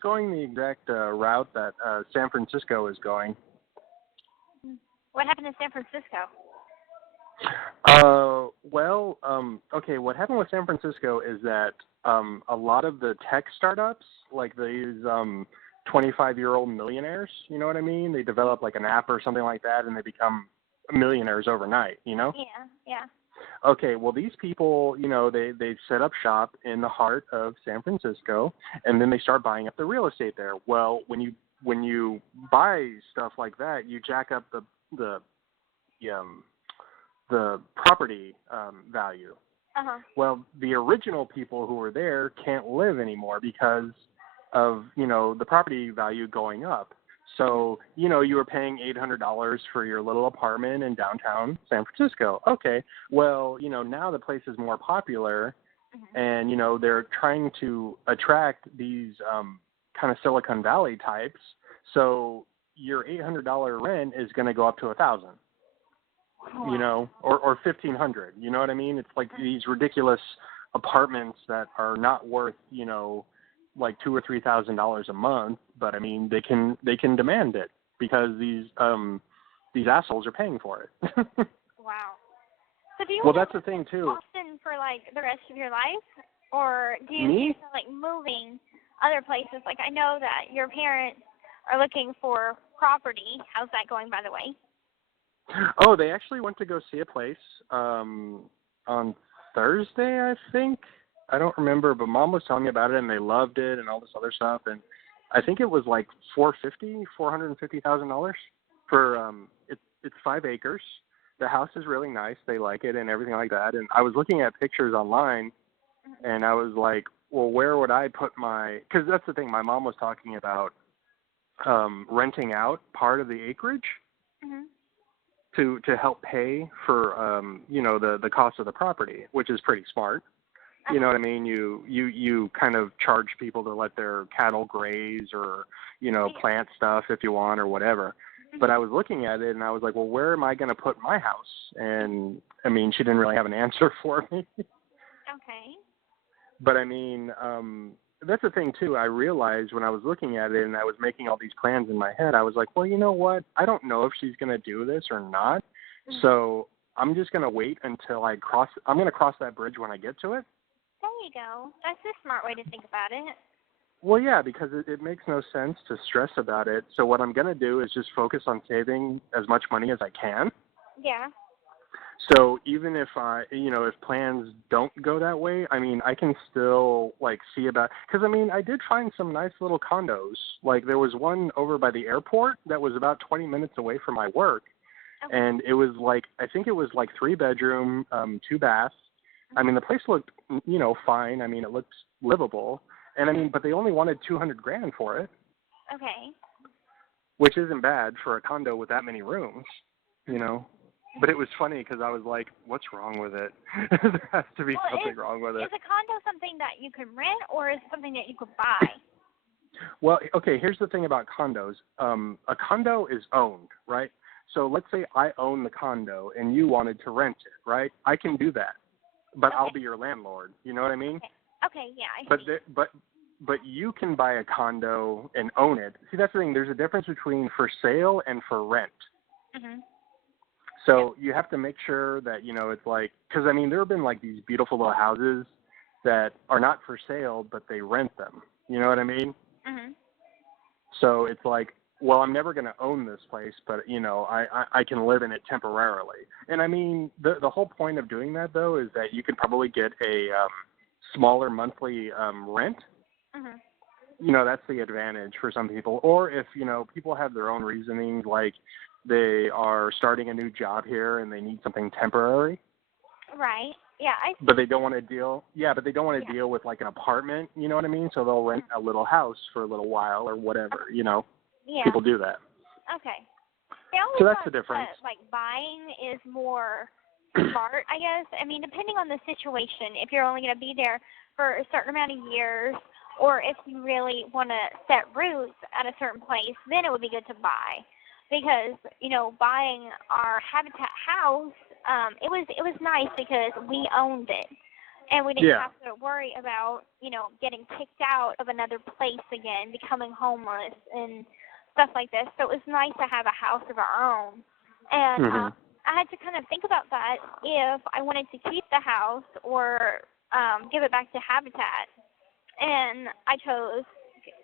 going the exact route that San Francisco is going. What happened in San Francisco? Okay, what happened with San Francisco is that a lot of the tech startups, like these 25-year-old millionaires, you know what I mean? They develop like an app or something like that, and they become millionaires overnight, you know? Yeah. Okay, well, these people, they set up shop in the heart of San Francisco, and then they start buying up the real estate there. Well, when you buy stuff like that, you jack up the property value. Uh-huh. Well, the original people who were there can't live anymore because of, the property value going up. So, you were paying $800 for your little apartment in downtown San Francisco. Okay, well, now the place is more popular, and, they're trying to attract these kind of Silicon Valley types. So your $800 rent is going to go up to $1,000, or $1,500. You know what I mean? It's like these ridiculous apartments that are not worth, like $2,000 or $3,000 a month, but I mean they can demand it because these assholes are paying for it. Wow. So do you well, that's the thing too. Austin for like the rest of your life, or do you Me? like moving other places? Like I know that your parents are looking for property. How's that going, by the way? Oh, they actually went to go see a place on Thursday, I think. I don't remember, but Mom was telling me about it, and they loved it, and all this other stuff. And I think it was like $450,000 for it's 5 acres. The house is really nice. They like it and everything like that. And I was looking at pictures online, and I was like, well, where would I put my? Because that's the thing. My mom was talking about renting out part of the acreage to help pay for the cost of the property, which is pretty smart. You know what I mean? You kind of charge people to let their cattle graze or, plant stuff if you want or whatever. But I was looking at it and I was like, well, where am I going to put my house? And I mean, she didn't really have an answer for me. Okay. But I mean, that's the thing too. I realized when I was looking at it and I was making all these plans in my head, I was like, well, you know what? I don't know if she's going to do this or not. Mm-hmm. So I'm just going to wait until I'm going to cross that bridge when I get to it. There you go. That's a smart way to think about it. Well, yeah, because it makes no sense to stress about it. So what I'm going to do is just focus on saving as much money as I can. Yeah. So even if if plans don't go that way, I mean, I can still see about, because I mean, I did find some nice little condos. Like there was one over by the airport that was about 20 minutes away from my work. Okay. And it was I think it was 3-bedroom, 2 baths. I mean, the place looked, fine. I mean, it looked livable. And I mean, but they only wanted $200,000 for it. Okay. Which isn't bad for a condo with that many rooms, But it was funny because I was like, what's wrong with it? There has to be something wrong with it. Is a condo something that you can rent or is it something that you could buy? Well, okay, here's the thing about condos. A condo is owned, right? So let's say I own the condo and you wanted to rent it, right? I can do that, but Okay. I'll be your landlord. You know what I mean? Okay, yeah, I see. But you can buy a condo and own it. See, that's the thing. There's a difference between for sale and for rent. Mhm. So you have to make sure that, it's because, I mean, there have been these beautiful little houses that are not for sale, but they rent them. You know what I mean? Mhm. So it's well, I'm never going to own this place, but, I can live in it temporarily. And I mean, the whole point of doing that, though, is that you could probably get a smaller monthly rent. Mhm. That's the advantage for some people. Or if, people have their own reasoning, like they are starting a new job here and they need something temporary. Right. Yeah, I see. But they don't want to deal. Yeah, but they don't want to deal with an apartment. You know what I mean? So they'll rent a little house for a little while or whatever. Yeah. People do that. Okay. I always So that's thought the difference. that, buying is more smart, I guess. I mean, depending on the situation, if you're only going to be there for a certain amount of years, or if you really want to set roots at a certain place, then it would be good to buy. Because, buying our Habitat house, it was nice because we owned it. And we didn't have to worry about, getting kicked out of another place again, becoming homeless and stuff like this. So it was nice to have a house of our own. And I had to kind of think about that if I wanted to keep the house or give it back to Habitat. And I chose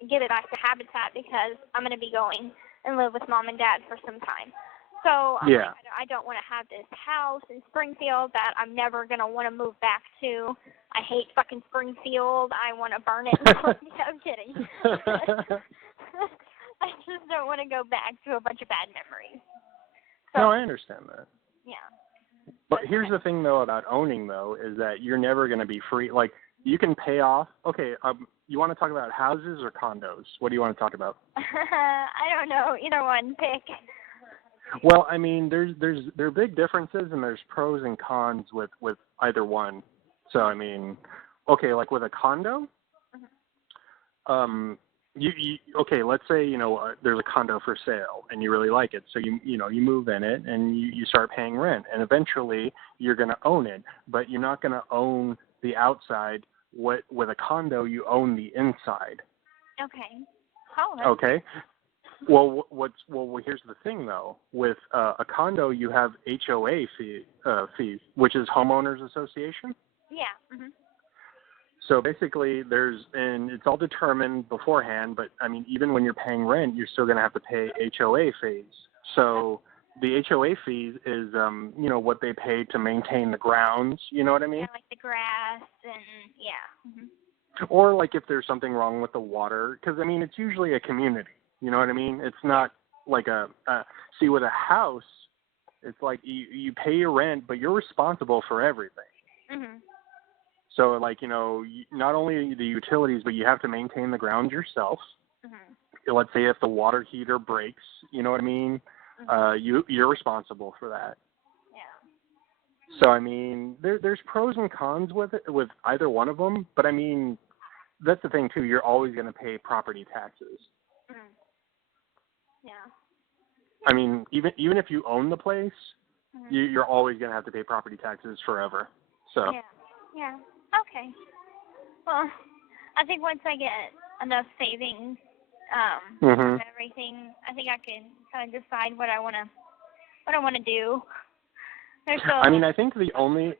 give it back to Habitat because I'm going to be going and live with Mom and Dad for some time. So I don't want to have this house in Springfield that I'm never going to want to move back to. I hate fucking Springfield. I want to burn it. I'm kidding. I just don't want to go back to a bunch of bad memories. So, no, I understand that. Yeah. But here's the thing, though, about owning, though, is that you're never going to be free. You can pay off. Okay, you want to talk about houses or condos? What do you want to talk about? I don't know. Either one. Pick. Well, I mean, there are big differences, and there's pros and cons with either one. So, I mean, okay, with a condo, okay, let's say, there's a condo for sale and you really like it. So you move in it and you start paying rent, and eventually you're going to own it, but you're not going to own the outside. With a condo, you own the inside. Okay. Oh, okay. Well, here's the thing though. With a condo, you have HOA fees, which is homeowners association. Yeah. Mhm. So basically, and it's all determined beforehand, but I mean, even when you're paying rent, you're still going to have to pay HOA fees. So the HOA fees is, what they pay to maintain the grounds. You know what I mean? Yeah, like the grass and yeah. Mhm. Or if there's something wrong with the water, because I mean, it's usually a community. You know what I mean? It's not see, with a house, it's you pay your rent, but you're responsible for everything. Mhm. So, not only the utilities, but you have to maintain the grounds yourself. Mhm. Let's say if the water heater breaks, you know what I mean? Mhm. You're responsible for that. Yeah. So, I mean, there's pros and cons with either one of them. But, I mean, that's the thing, too. You're always going to pay property taxes. Mhm. Yeah. I mean, even if you own the place, Mhm. you're always going to have to pay property taxes forever. So. Yeah. Yeah. Okay. Well, I think once I get enough savings, and everything, I think I can kind of decide what I want to do. I mean, I think the only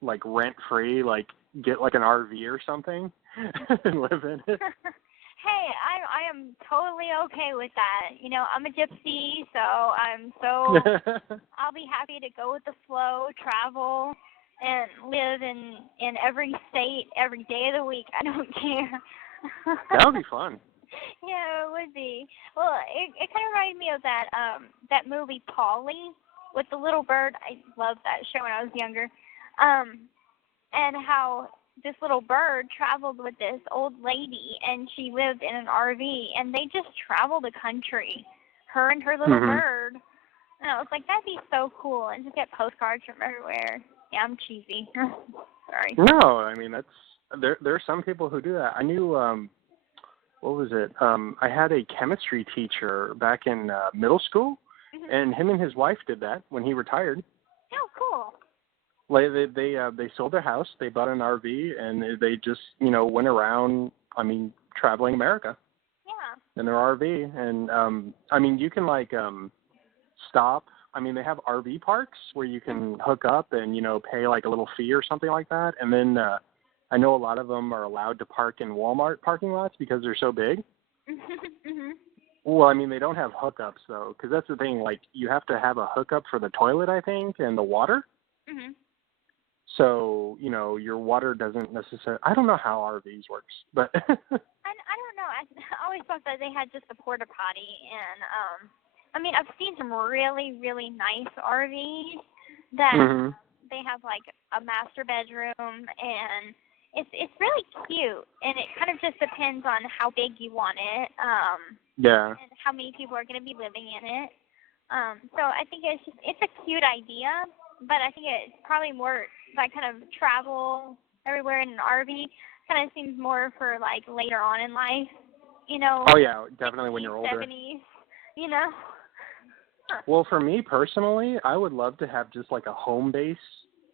like rent free, like get like an RV or something and live in it. Hey, I am totally okay with that. You know, I'm a gypsy, so I'll be happy to go with the flow, travel, and live in every state, every day of the week. I don't care. That would be fun. Yeah, it would be. Well, it kind of reminded me of that movie Polly with the little bird. I loved that show when I was younger. And how this little bird traveled with this old lady, and she lived in an RV, and they just traveled the country, her and her little bird. And I was like, that'd be so cool, and just get postcards from everywhere. Yeah, I'm cheesy. Sorry. No, I mean there are some people who do that. I knew what was it? I had a chemistry teacher back in middle school, and him and his wife did that when he retired. Oh, cool. Like they sold their house, they bought an RV, and they just went around. I mean, traveling America. Yeah. In their RV, and I mean, you can like stop. I mean, they have RV parks where you can hook up and pay like a little fee or something like that. And then I know a lot of them are allowed to park in Walmart parking lots because they're so big. Well, I mean, they don't have hookups though, because that's the thing. Like, you have to have a hookup for the toilet, I think, and the water. So, your water doesn't necessarily, I don't know how RVs works, but. I don't know. I always thought that they had just a porta potty. And, I mean, I've seen some really, really nice RVs that they have like a master bedroom, and it's really cute. And it kind of just depends on how big you want it. Yeah. And how many people are going to be living in it. So I think it's a cute idea. But I think it's probably more that kind of travel everywhere in an RV kind of seems more for like later on in life, Oh yeah, definitely when you're older. 70s, Well, for me personally, I would love to have just like a home base.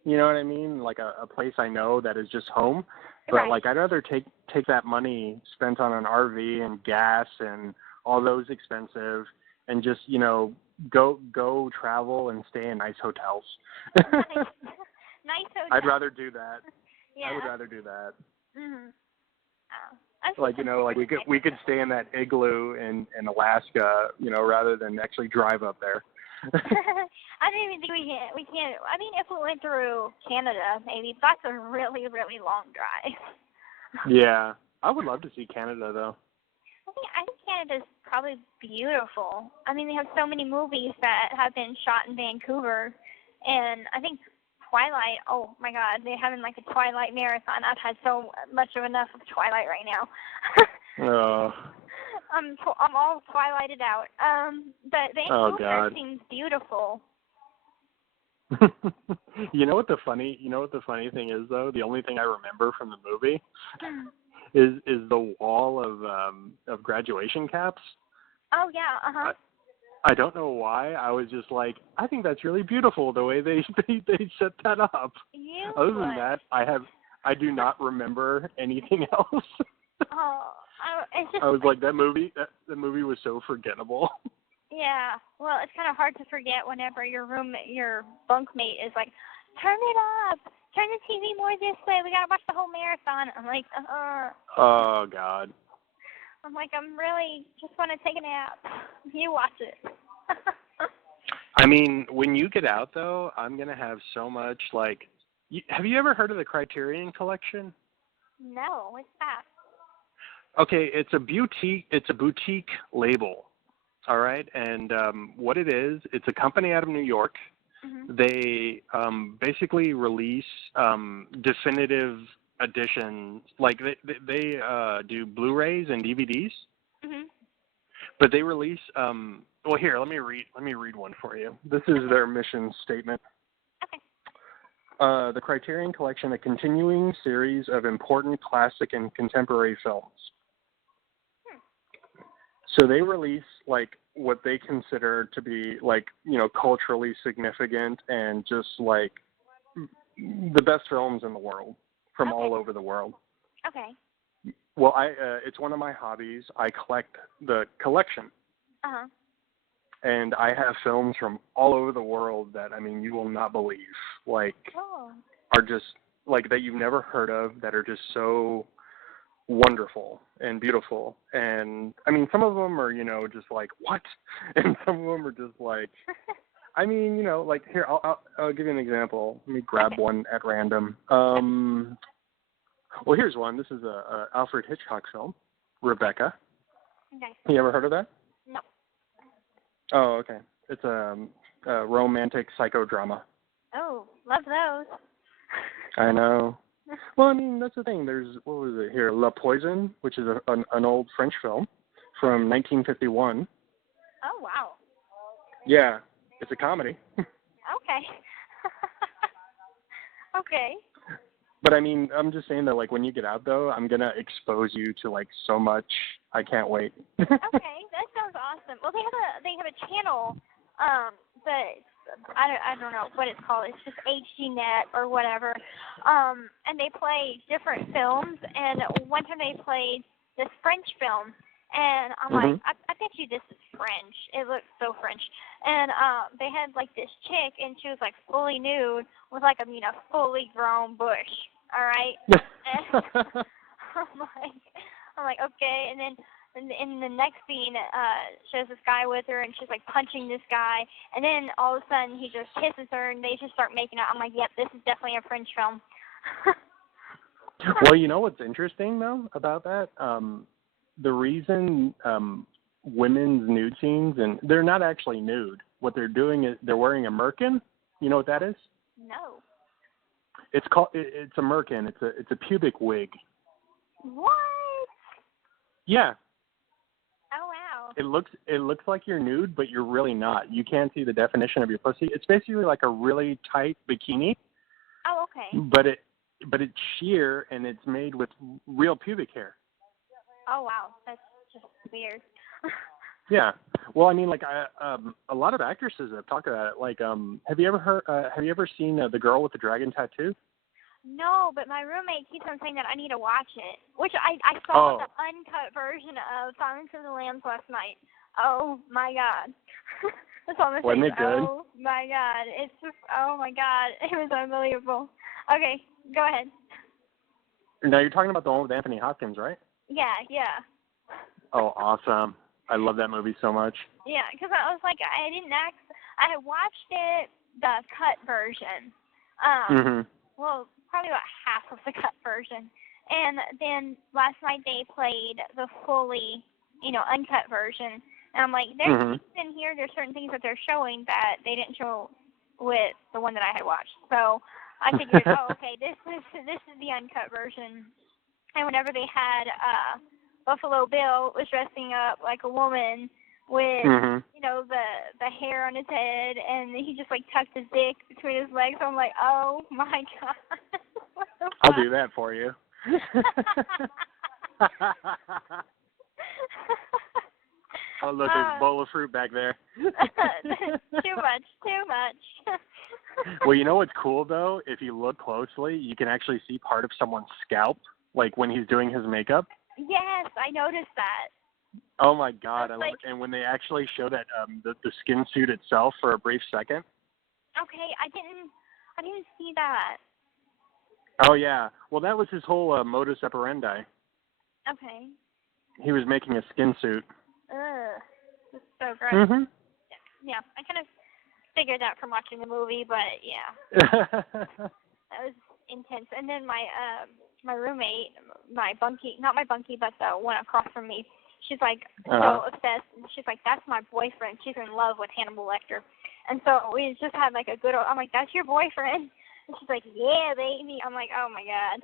You know what I mean? Like a place I know that is just home. But right. Like I'd rather take that money spent on an RV and gas and all those expensive, and just go travel and stay in nice hotels. Nice hotels. I'd rather do that. Yeah. I would rather do that. Like like we could stay in that igloo in Alaska, rather than actually drive up there. I don't even think we can't. I mean, if we went through Canada, maybe that's a really, really long drive. Yeah, I would love to see Canada though. I think Canada's probably beautiful. I mean, they have so many movies that have been shot in Vancouver, and I think Twilight. Oh my God, they're having like a Twilight marathon. I've had so much of enough of Twilight right now. I'm all Twilighted out. But Vancouver seems beautiful. You know what the funny thing is though? The only thing I remember from the movie is the wall of graduation caps. Oh yeah, I don't know why. I was just like, I think that's really beautiful the way they set that up. Other than that, I do not remember anything else. It's just, I was like, that movie was so forgettable. Yeah, well, it's kind of hard to forget whenever your bunkmate is like, turn it up, turn the TV more this way, we gotta watch the whole marathon. I'm like, Oh, God. I'm like, I'm really just want to take a nap. You watch it. I mean, when you get out, though, I'm going to have so much, like, have you ever heard of the Criterion Collection? No, what's that? Okay, it's a boutique label, all right? And what it is, it's a company out of New York. They basically release definitive editions, like they do Blu-rays and DVDs. But they release well, here, let me read one for you. This is their mission statement. Okay. The Criterion Collection, a continuing series of important classic and contemporary films. So they release like what they consider to be like, culturally significant and just like the best films in the world from all over the world. Okay. Well, it's one of my hobbies. I collect the collection. Uh-huh. And I have films from all over the world that, I mean, you will not believe, like, are just, like, that you've never heard of, that are just so wonderful and beautiful. And, I mean, some of them are, you know, just like, what? And some of them are just like, I mean, you know, like, here, I'll give you an example. Let me grab one at random. Well, here's one. This is a Alfred Hitchcock film, Rebecca. Okay. You ever heard of that? No. Oh, okay. It's a romantic psychodrama. Oh, love those. I know. Well, I mean, that's the thing. There's, what was it here? La Poison, which is an old French film from 1951. Oh, wow. Yeah, it's a comedy. Okay. Okay. But, I mean, I'm just saying that, like, when you get out, though, I'm going to expose you to, like, so much. I can't wait. Okay, that sounds awesome. Well, they have a channel, but I don't know what it's called. It's just HDNet or whatever. And they play different films. And one time they played this French film, and I'm like, I bet you this is French. It looks so French. And they had like this chick, and she was like fully nude with like a fully grown bush. All right. And I'm like okay. And then in the next scene, shows this guy with her, and she's like punching this guy. And then all of a sudden, he just kisses her, and they just start making out. I'm like, yep, this is definitely a French film. Well, you know what's interesting though about that? The reason women's nude scenes, and they're not actually nude. What they're doing is they're wearing a merkin. You know what that is? No. It's a merkin. It's a pubic wig. What? Yeah. Oh wow. It looks like you're nude, but you're really not. You can't see the definition of your pussy. It's basically like a really tight bikini. Oh, okay. But it's sheer, and it's made with real pubic hair. Oh wow, that's just weird. Yeah. Well, I mean, like, a lot of actresses have talked about it. Like, have you ever seen The Girl with the Dragon Tattoo? No, but my roommate keeps on saying that I need to watch it, which I saw the uncut version of Silence of the Lambs last night. Oh my God. That's all I'm saying. Wasn't it good? Oh my God. It's just, oh my God. It was unbelievable. Okay, go ahead. Now, you're talking about the one with Anthony Hopkins, right? Yeah. Oh, awesome. I love that movie so much. Yeah, because I was like, I had watched it, the cut version. Well, probably about half of the cut version. And then last night they played the fully, uncut version. And I'm like, there's things in here, there's certain things that they're showing that they didn't show with the one that I had watched. So I figured, okay, this is the uncut version. And whenever they had Buffalo Bill was dressing up like a woman with, the hair on his head, and he just like tucked his dick between his legs. So I'm like, oh my God. What the fuck? I'll do that for you. Oh, look, there's a bowl of fruit back there. Too much. Well, you know what's cool, though? If you look closely, you can actually see part of someone's scalp, like when he's doing his makeup. Yes, I noticed that. Oh, my God. I love it. And when they actually show that the skin suit itself for a brief second. Okay, I didn't see that. Oh, yeah. Well, that was his whole modus operandi. Okay. He was making a skin suit. Ugh. That's so gross. Yeah, I kind of figured that from watching the movie, but yeah. That was intense. And then my roommate, not my bunkie, but the one across from me, she's like so obsessed. She's like, that's my boyfriend. She's in love with Hannibal Lecter. And so we just had like a good old, I'm like, that's your boyfriend? And she's like, yeah, baby. I'm like, oh my God.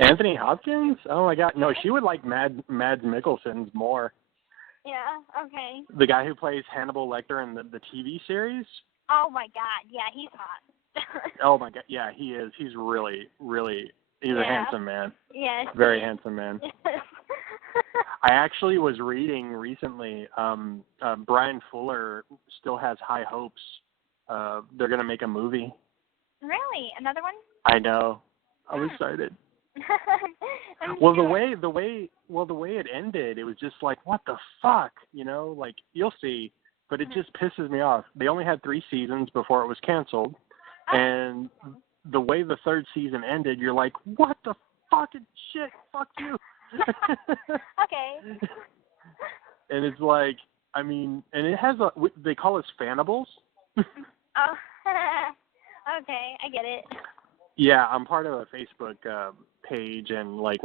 Anthony Hopkins? Oh my God. No, she would like Mads Mikkelsen's more. Yeah, okay. The guy who plays Hannibal Lecter in the TV series? Oh my God. Yeah, he's hot. Oh my God. Yeah, he is. He's really, he's a handsome man. Yes. Very handsome man. I actually was reading recently, Brian Fuller still has high hopes. They're going to make a movie. Really? Another one? I know. I'm excited. Well, the way it ended, it was just like, what the fuck, like, you'll see, but it just pisses me off. They only had 3 seasons before it was canceled, and the way the 3rd season ended, you're like, what the fucking shit, fuck you. Okay. And it's like, I mean, and it has they call us fanables. Oh, okay, I get it. Yeah, I'm part of a Facebook page, and like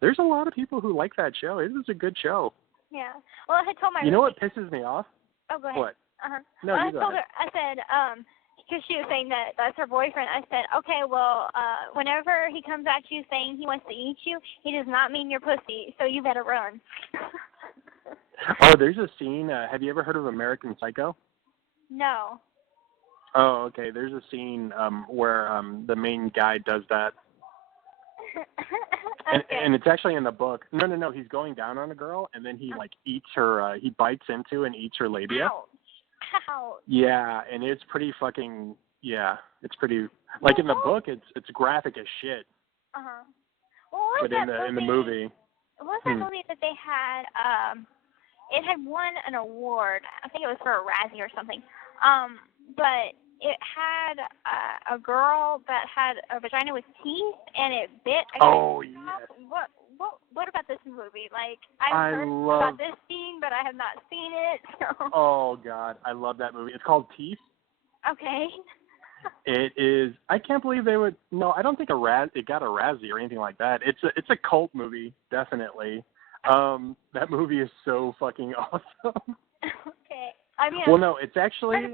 there's a lot of people who like that show. It was a good show. Yeah. Well, I had told my. You know what pisses me off? Oh, go ahead. What? No, well, you go I told ahead. her. I said, because she was saying that that's her boyfriend. I said, okay, well, whenever he comes at you saying he wants to eat you, he does not mean your pussy, so you better run. Oh, there's a scene. Have you ever heard of American Psycho? No. Oh, okay. There's a scene where the main guy does that. Okay. And it's actually in the book. No. He's going down on a girl, and then he like eats her. He bites into and eats her labia. Ouch. Ouch. Yeah, and it's pretty fucking. Yeah, it's pretty. Like in the book, it's graphic as shit. Well, what was But in the movie. What was that movie that they had? It had won an award. I think it was for a Razzie or something. But it had a girl that had a vagina with teeth, and it bit. Oh, yes. What about this movie? Like, I've heard about this scene, but I have not seen it. So. Oh God, I love that movie. It's called Teeth. Okay. It is. I can't believe they would. No, I don't think it got a Razzie or anything like that. It's a cult movie, definitely. That movie is so fucking awesome. Okay. I mean. Well, no, it's actually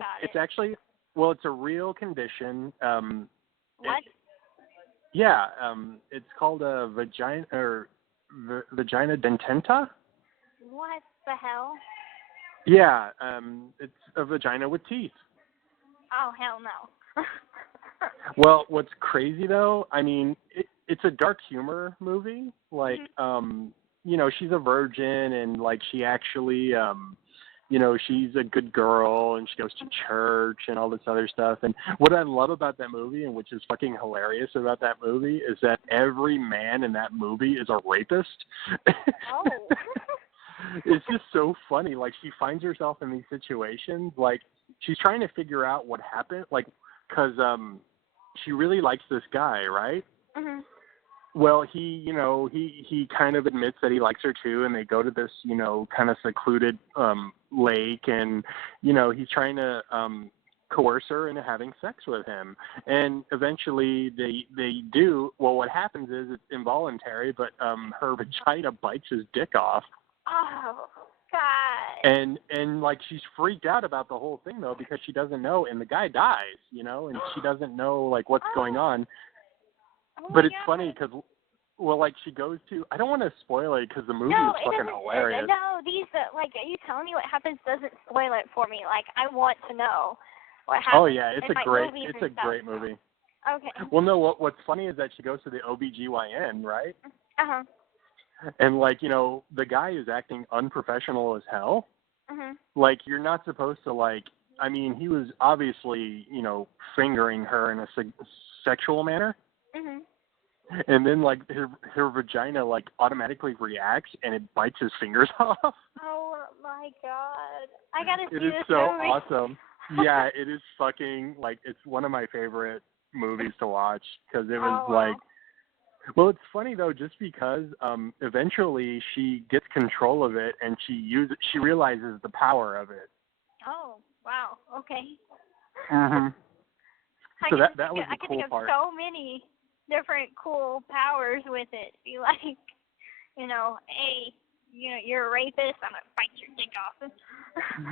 well, it's a real condition. What? It's called a vagina vagina dentata. What the hell? Yeah, it's a vagina with teeth. Oh, hell no. Well, what's crazy though, I mean, it's a dark humor movie. Like, she's a virgin, and like she actually, she's a good girl, and she goes to church and all this other stuff. And what I love about that movie, and which is fucking hilarious about that movie, is that every man in that movie is a rapist. Oh. It's just so funny. Like, she finds herself in these situations, like, she's trying to figure out what happened, like, because she really likes this guy, right? Mhm. Well, he kind of admits that he likes her too, and they go to this, kind of secluded lake, and, he's trying to coerce her into having sex with him. And eventually they do. Well, what happens is it's involuntary, but her vagina bites his dick off. Oh, God. And like, she's freaked out about the whole thing though, because she doesn't know, and the guy dies, and she doesn't know like what's going on. Oh, but it's funny because, well, like, she goes to, I don't want to spoil it because the movie is fucking hilarious. No, like, are you telling me what happens doesn't spoil it for me? Like, I want to know what happens. Oh yeah, it's a great movie. Okay. Well, no, what's funny is that she goes to the OBGYN, right? Uh-huh. And like, the guy is acting unprofessional as hell. Mhm. Like, you're not supposed to, like, I mean, he was obviously, fingering her in a sexual manner. Mhm. And then, like, her vagina, like, automatically reacts, and it bites his fingers off. Oh, my God. I got to see this movie. It is so awesome. Yeah, it is fucking, like, it's one of my favorite movies to watch, because it was, like, well, it's funny, though, just because eventually she gets control of it, and she realizes the power of it. Oh, wow. Okay. Mm-hmm. So that was the cool part. I can think of so many different cool powers with it. Be like, hey, you're a rapist, I'm going to bite your dick off.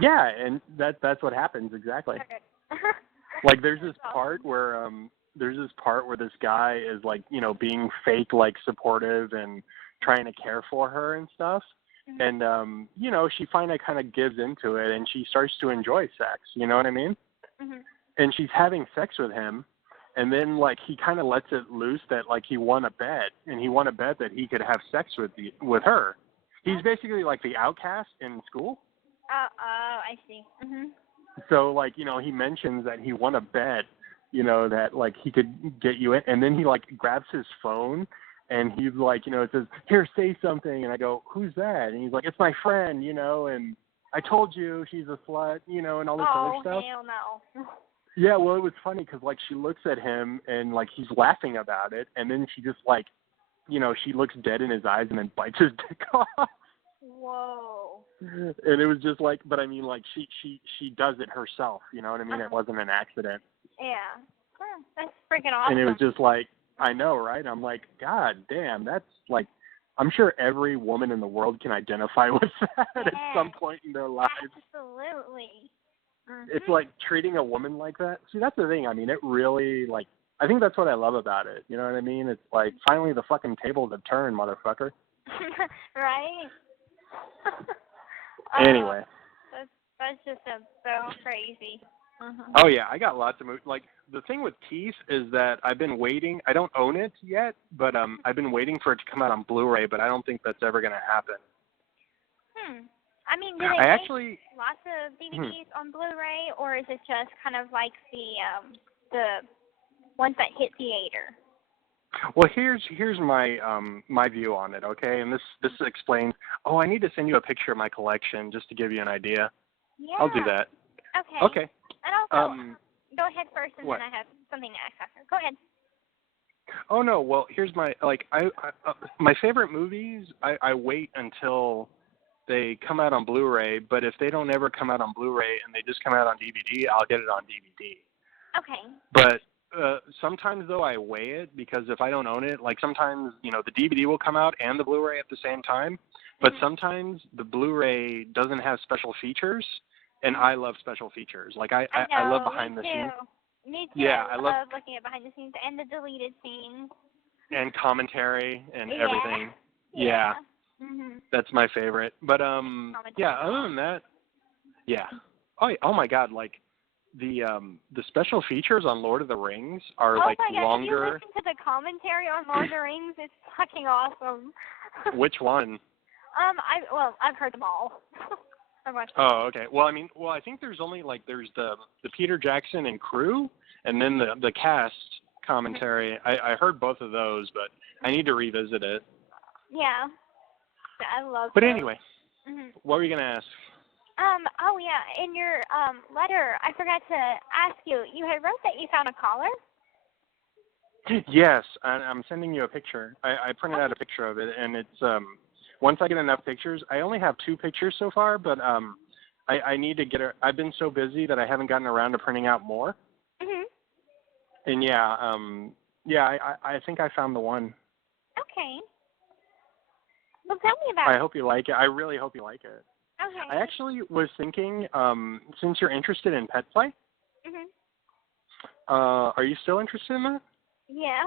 Yeah, and that's what happens, exactly. Okay. Like, there's this part where this guy is, like, being fake, like, supportive and trying to care for her and stuff. Mm-hmm. And, she finally kind of gives into it, and she starts to enjoy sex, you know what I mean? Mm-hmm. And she's having sex with him, and then, like, he kind of lets it loose that, like, he won a bet, and he won a bet that he could have sex with her. He's basically, like, the outcast in school. I see. Mm-hmm. So, like, he mentions that he won a bet, that, like, he could get you in, and then he, like, grabs his phone and he's like, it says, here, say something, and I go, who's that? And he's like, it's my friend, and I told you she's a slut, and all this other stuff. Oh, hell no. Yeah, well, it was funny because, like, she looks at him and, like, he's laughing about it, and then she just, like, she looks dead in his eyes and then bites his dick off. Whoa. And it was just like, but I mean, like, she does it herself, you know what I mean? It wasn't an accident. Yeah. That's freaking awesome. And it was just like, I know, right? I'm like, God damn, that's like, I'm sure every woman in the world can identify with that at some point in their lives. Absolutely. Mm-hmm. It's like treating a woman like that. See, that's the thing. I mean, it really, like, I think that's what I love about it. You know what I mean? It's like, finally the fucking tables have turned, motherfucker. Right? Anyway. That's just so crazy. Oh, yeah, I got lots of movies. Like, the thing with Teeth is that I've been waiting. I don't own it yet, but I've been waiting for it to come out on Blu-ray, but I don't think that's ever going to happen. I mean, do they make lots of DVDs on Blu-ray, or is it just kind of like the ones that hit theater? Well, here's my my view on it, okay? And this explains. Oh, I need to send you a picture of my collection just to give you an idea. Yeah. I'll do that. Okay. And also, go ahead first, and what? then I have something to ask after. Go ahead. Oh no, well, here's my my favorite movies. I wait until they come out on Blu-ray, but if they don't ever come out on Blu-ray and they just come out on DVD, I'll get it on DVD. Okay. But sometimes, though, I weigh it because if I don't own it, like sometimes, the DVD will come out and the Blu-ray at the same time, but sometimes the Blu-ray doesn't have special features, and I love special features. Like, I love behind the scenes. Me too. Yeah, I love looking at behind the scenes and the deleted scenes. And commentary and everything. Yeah. That's my favorite. But, yeah, other than that, yeah. Oh my God, like, the special features on Lord of the Rings are longer. Have you listened to the commentary on Lord of the Rings? It's fucking awesome. Which one? I've heard them all. Oh, okay. Well, I think there's only there's the Peter Jackson and crew, and then the cast commentary. I heard both of those, but I need to revisit it. Yeah, I love. But anyway, what were you gonna ask? Oh yeah, in your letter, I forgot to ask you. You had wrote that you found a collar. Yes, I'm sending you a picture. I printed out a picture of it, and it's once I get enough pictures. I only have 2 pictures so far, but I need to get it. I've been so busy that I haven't gotten around to printing out more. And I think I found the one. Okay. Well, tell me about it. I hope you like it. I really hope you like it. Okay. I actually was thinking, since you're interested in pet play, are you still interested in that? Yeah.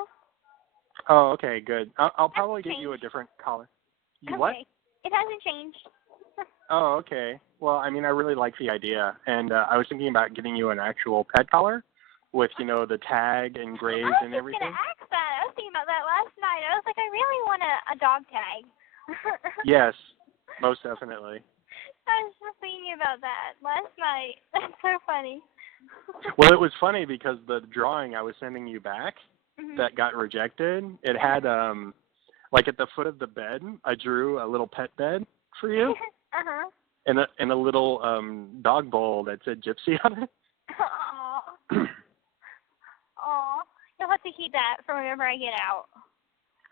Oh, okay, good. I'll probably get you a different collar. What? It hasn't changed. Oh, okay. Well, I really like the idea, and I was thinking about getting you an actual pet collar with, the tag engraved and everything. I was just going to ask that. I was thinking about that last night. I was like, I really want a dog tag. Yes, most definitely. I was just thinking about that last night. That's so funny. Well, it was funny because the drawing I was sending you back that got rejected, it had, at the foot of the bed, I drew a little pet bed for you. And a little dog bowl that said Gypsy on it. Aww. Aw. You'll have to keep that for whenever I get out.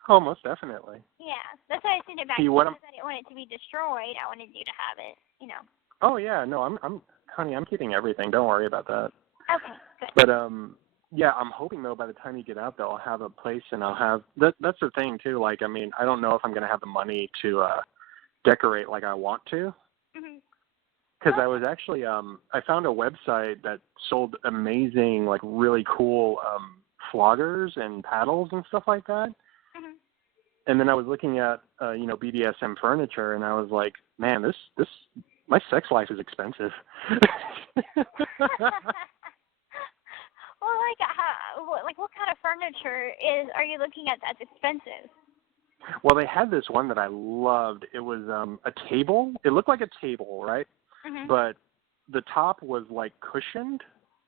Oh, most definitely. Yeah, that's why I sent it back. Because I didn't want it to be destroyed. I wanted you to have it, Oh yeah, no, honey, I'm keeping everything. Don't worry about that. Okay, good. But yeah, I'm hoping though by the time you get out, though, I'll have a place and I'll have. That's the thing too. Like, I don't know if I'm gonna have the money to decorate like I want to. Because I was actually, I found a website that sold amazing, like really cool floggers and paddles and stuff like that. And then I was looking at, BDSM furniture, and I was like, man, this, my sex life is expensive. Well, what kind of furniture are you looking at that's expensive? Well, they had this one that I loved. It was a table. It looked like a table, right? But the top was like cushioned,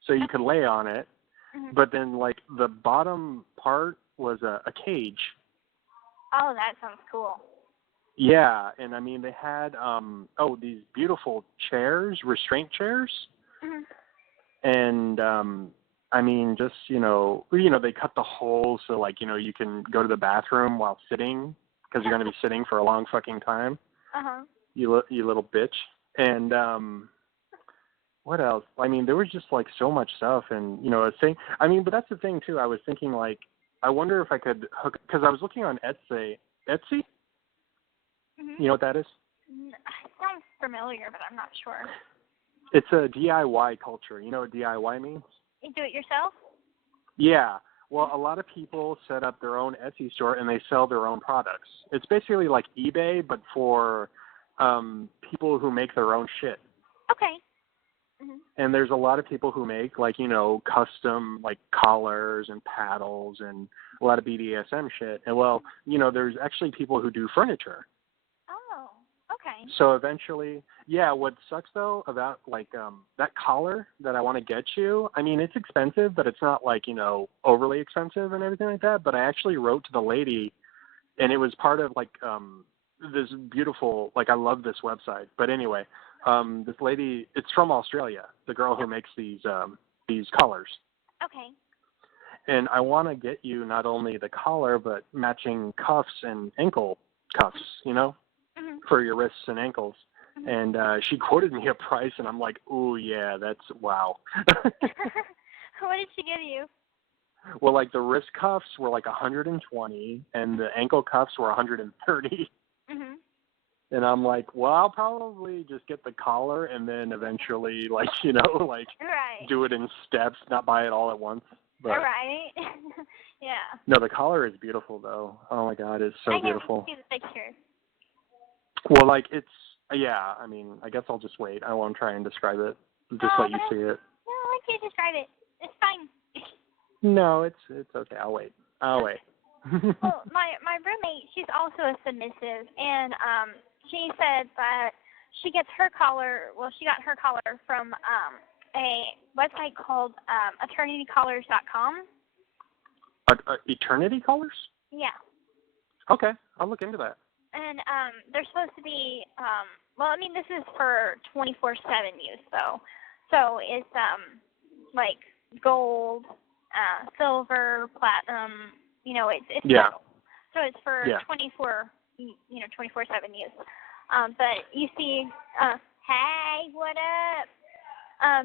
so you could lay on it. But then like the bottom part was a cage. Oh, that sounds cool. Yeah, and I mean they had these beautiful chairs, restraint chairs, Mhm. and I mean just they cut the holes so like you can go to the bathroom while sitting because you're going to be sitting for a long fucking time. Uh-huh. You little bitch. And what else? I mean, there was just like so much stuff, and a thing. I mean, but that's the thing too. I was thinking like, I wonder if I could hook because I was looking on Etsy. Etsy? Mhm. You know what that is? It sounds familiar, but I'm not sure. It's a DIY culture. You know what DIY means? You do it yourself? Yeah. Well, a lot of people set up their own Etsy store and they sell their own products. It's basically like eBay, but for people who make their own shit. Okay. Mhm. And there's a lot of people who make like custom like collars and paddles and a lot of BDSM shit. And well, there's actually people who do furniture. Oh, okay. So eventually, yeah, what sucks though about like that collar that I want to get you, I mean, it's expensive, but it's not like, overly expensive and everything like that. But I actually wrote to the lady and it was part of like this beautiful, like I love this website. But anyway, this lady, it's from Australia, the girl who makes these collars. Okay. And I want to get you not only the collar, but matching cuffs and ankle cuffs, Mhm. for your wrists and ankles. Mhm. And she quoted me a price, and I'm like, oh, yeah, that's wow. What did she give you? Well, like the wrist cuffs were like 120, and the ankle cuffs were 130. Mhm. And I'm like, well, I'll probably just get the collar and then eventually, like, like Right. do it in steps, not buy it all at once. But Right. Yeah. no, the collar is beautiful, though. Oh, my God, it's so beautiful. I can see the picture. Well, like, yeah, I mean, I guess I'll just wait. I won't try and describe it. Just let you see it. No, I like you to describe it. It's fine. No, it's okay. I'll wait. Well, my roommate, she's also a submissive, and she said that she gets her collar. Well, she got her collar from a website called eternitycollars.com. Eternity collars? Yeah. Okay, I'll look into that. And they're supposed to be well, I mean, this is for 24/7 use though. So it's like gold, silver, platinum, it's yeah. metal. So it's for 24/7 use. But you see hey, what up?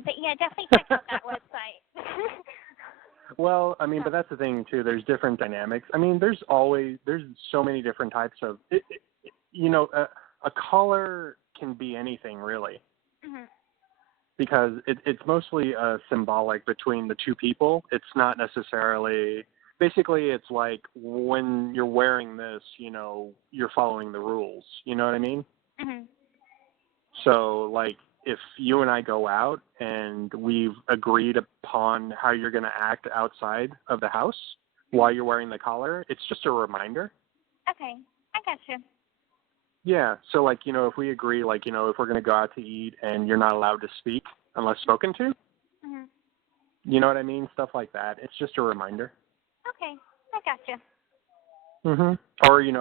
But yeah, definitely check out that website. Well, I mean, but that's the thing too. There's different dynamics. I mean, there's so many different types of a collar can be anything really. Mhm. Because it's mostly symbolic between the two people. It's not necessarily. Basically, it's like when you're wearing this, you're following the rules. You know what I mean? Mhm. So, like, if you and I go out and we've agreed upon how you're going to act outside of the house while you're wearing the collar, it's just a reminder. Okay, I gotcha. Yeah. So, like, if we agree, like, if we're going to go out to eat and you're not allowed to speak unless spoken to, Mhm. you know what I mean? Stuff like that. It's just a reminder. Okay, I gotcha. Mhm. Or you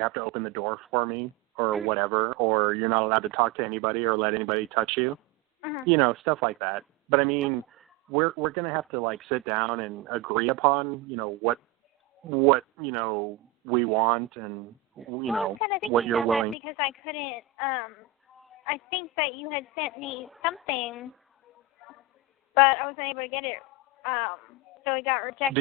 have to open the door for me or whatever, or you're not allowed to talk to anybody or let anybody touch you. Mhm. Stuff like that. But I mean, we're going to have to like sit down and agree upon, what we want and Well, I was kind of thinking what you're about willing. that because I couldn't. I think that you had sent me something, but I wasn't able to get it. So it got rejected.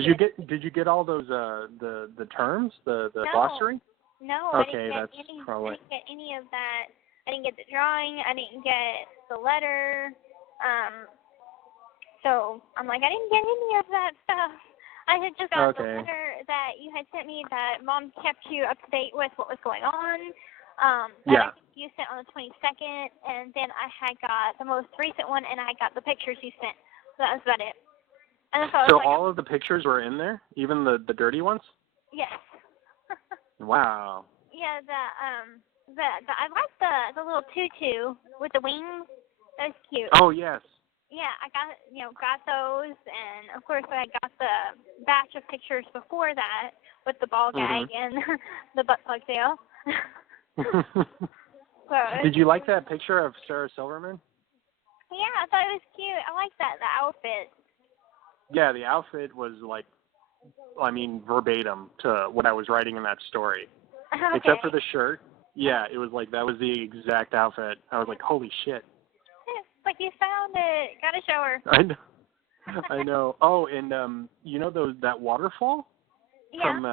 Did you get all those the terms, the No. glossary? No, Okay, I that's didn't get probably. I didn't get any of that. I didn't get the drawing. I didn't get the letter. So I'm like, I didn't get any of that stuff. I had just got the letter that you had sent me that Mom kept you up to date with what was going on. That I think you sent on the 22nd, and then I had got the most recent one, and I got the pictures you sent. So that was about it. And so all of the pictures were in there, even the dirty ones? Yes. Wow. Yeah, I like the little tutu with the wings. That's cute. Oh yes. Yeah, I got those, and of course I got the batch of pictures before that with the ball gag and the butt plug tail. So Did you like that picture of Sarah Silverman? Yeah, I thought it was cute. I like that, the outfit. Yeah, the outfit was like, I mean, verbatim to what I was writing in that story. Okay. Except for the shirt. Yeah, it was like, that was the exact outfit. I was like, holy shit. Like you found it. Gotta show her. I know. I know. Oh, and you know that waterfall from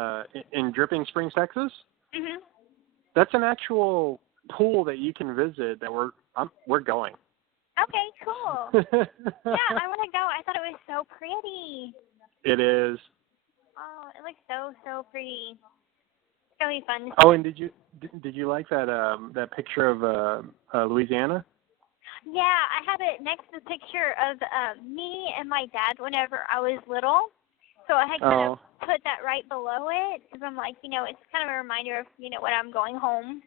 in Dripping Springs, Texas? Mhm. That's an actual pool that you can visit that we're going. Okay, cool. Yeah, I want to go. I thought it was so pretty. It is. Oh, it looks so pretty. It's gonna be fun. Oh, and did you like that picture of Louisiana? Yeah, I have it next to the picture of me and my dad whenever I was little. So I had kind of put that right below it because I'm like, it's kind of a reminder of, when I'm going home,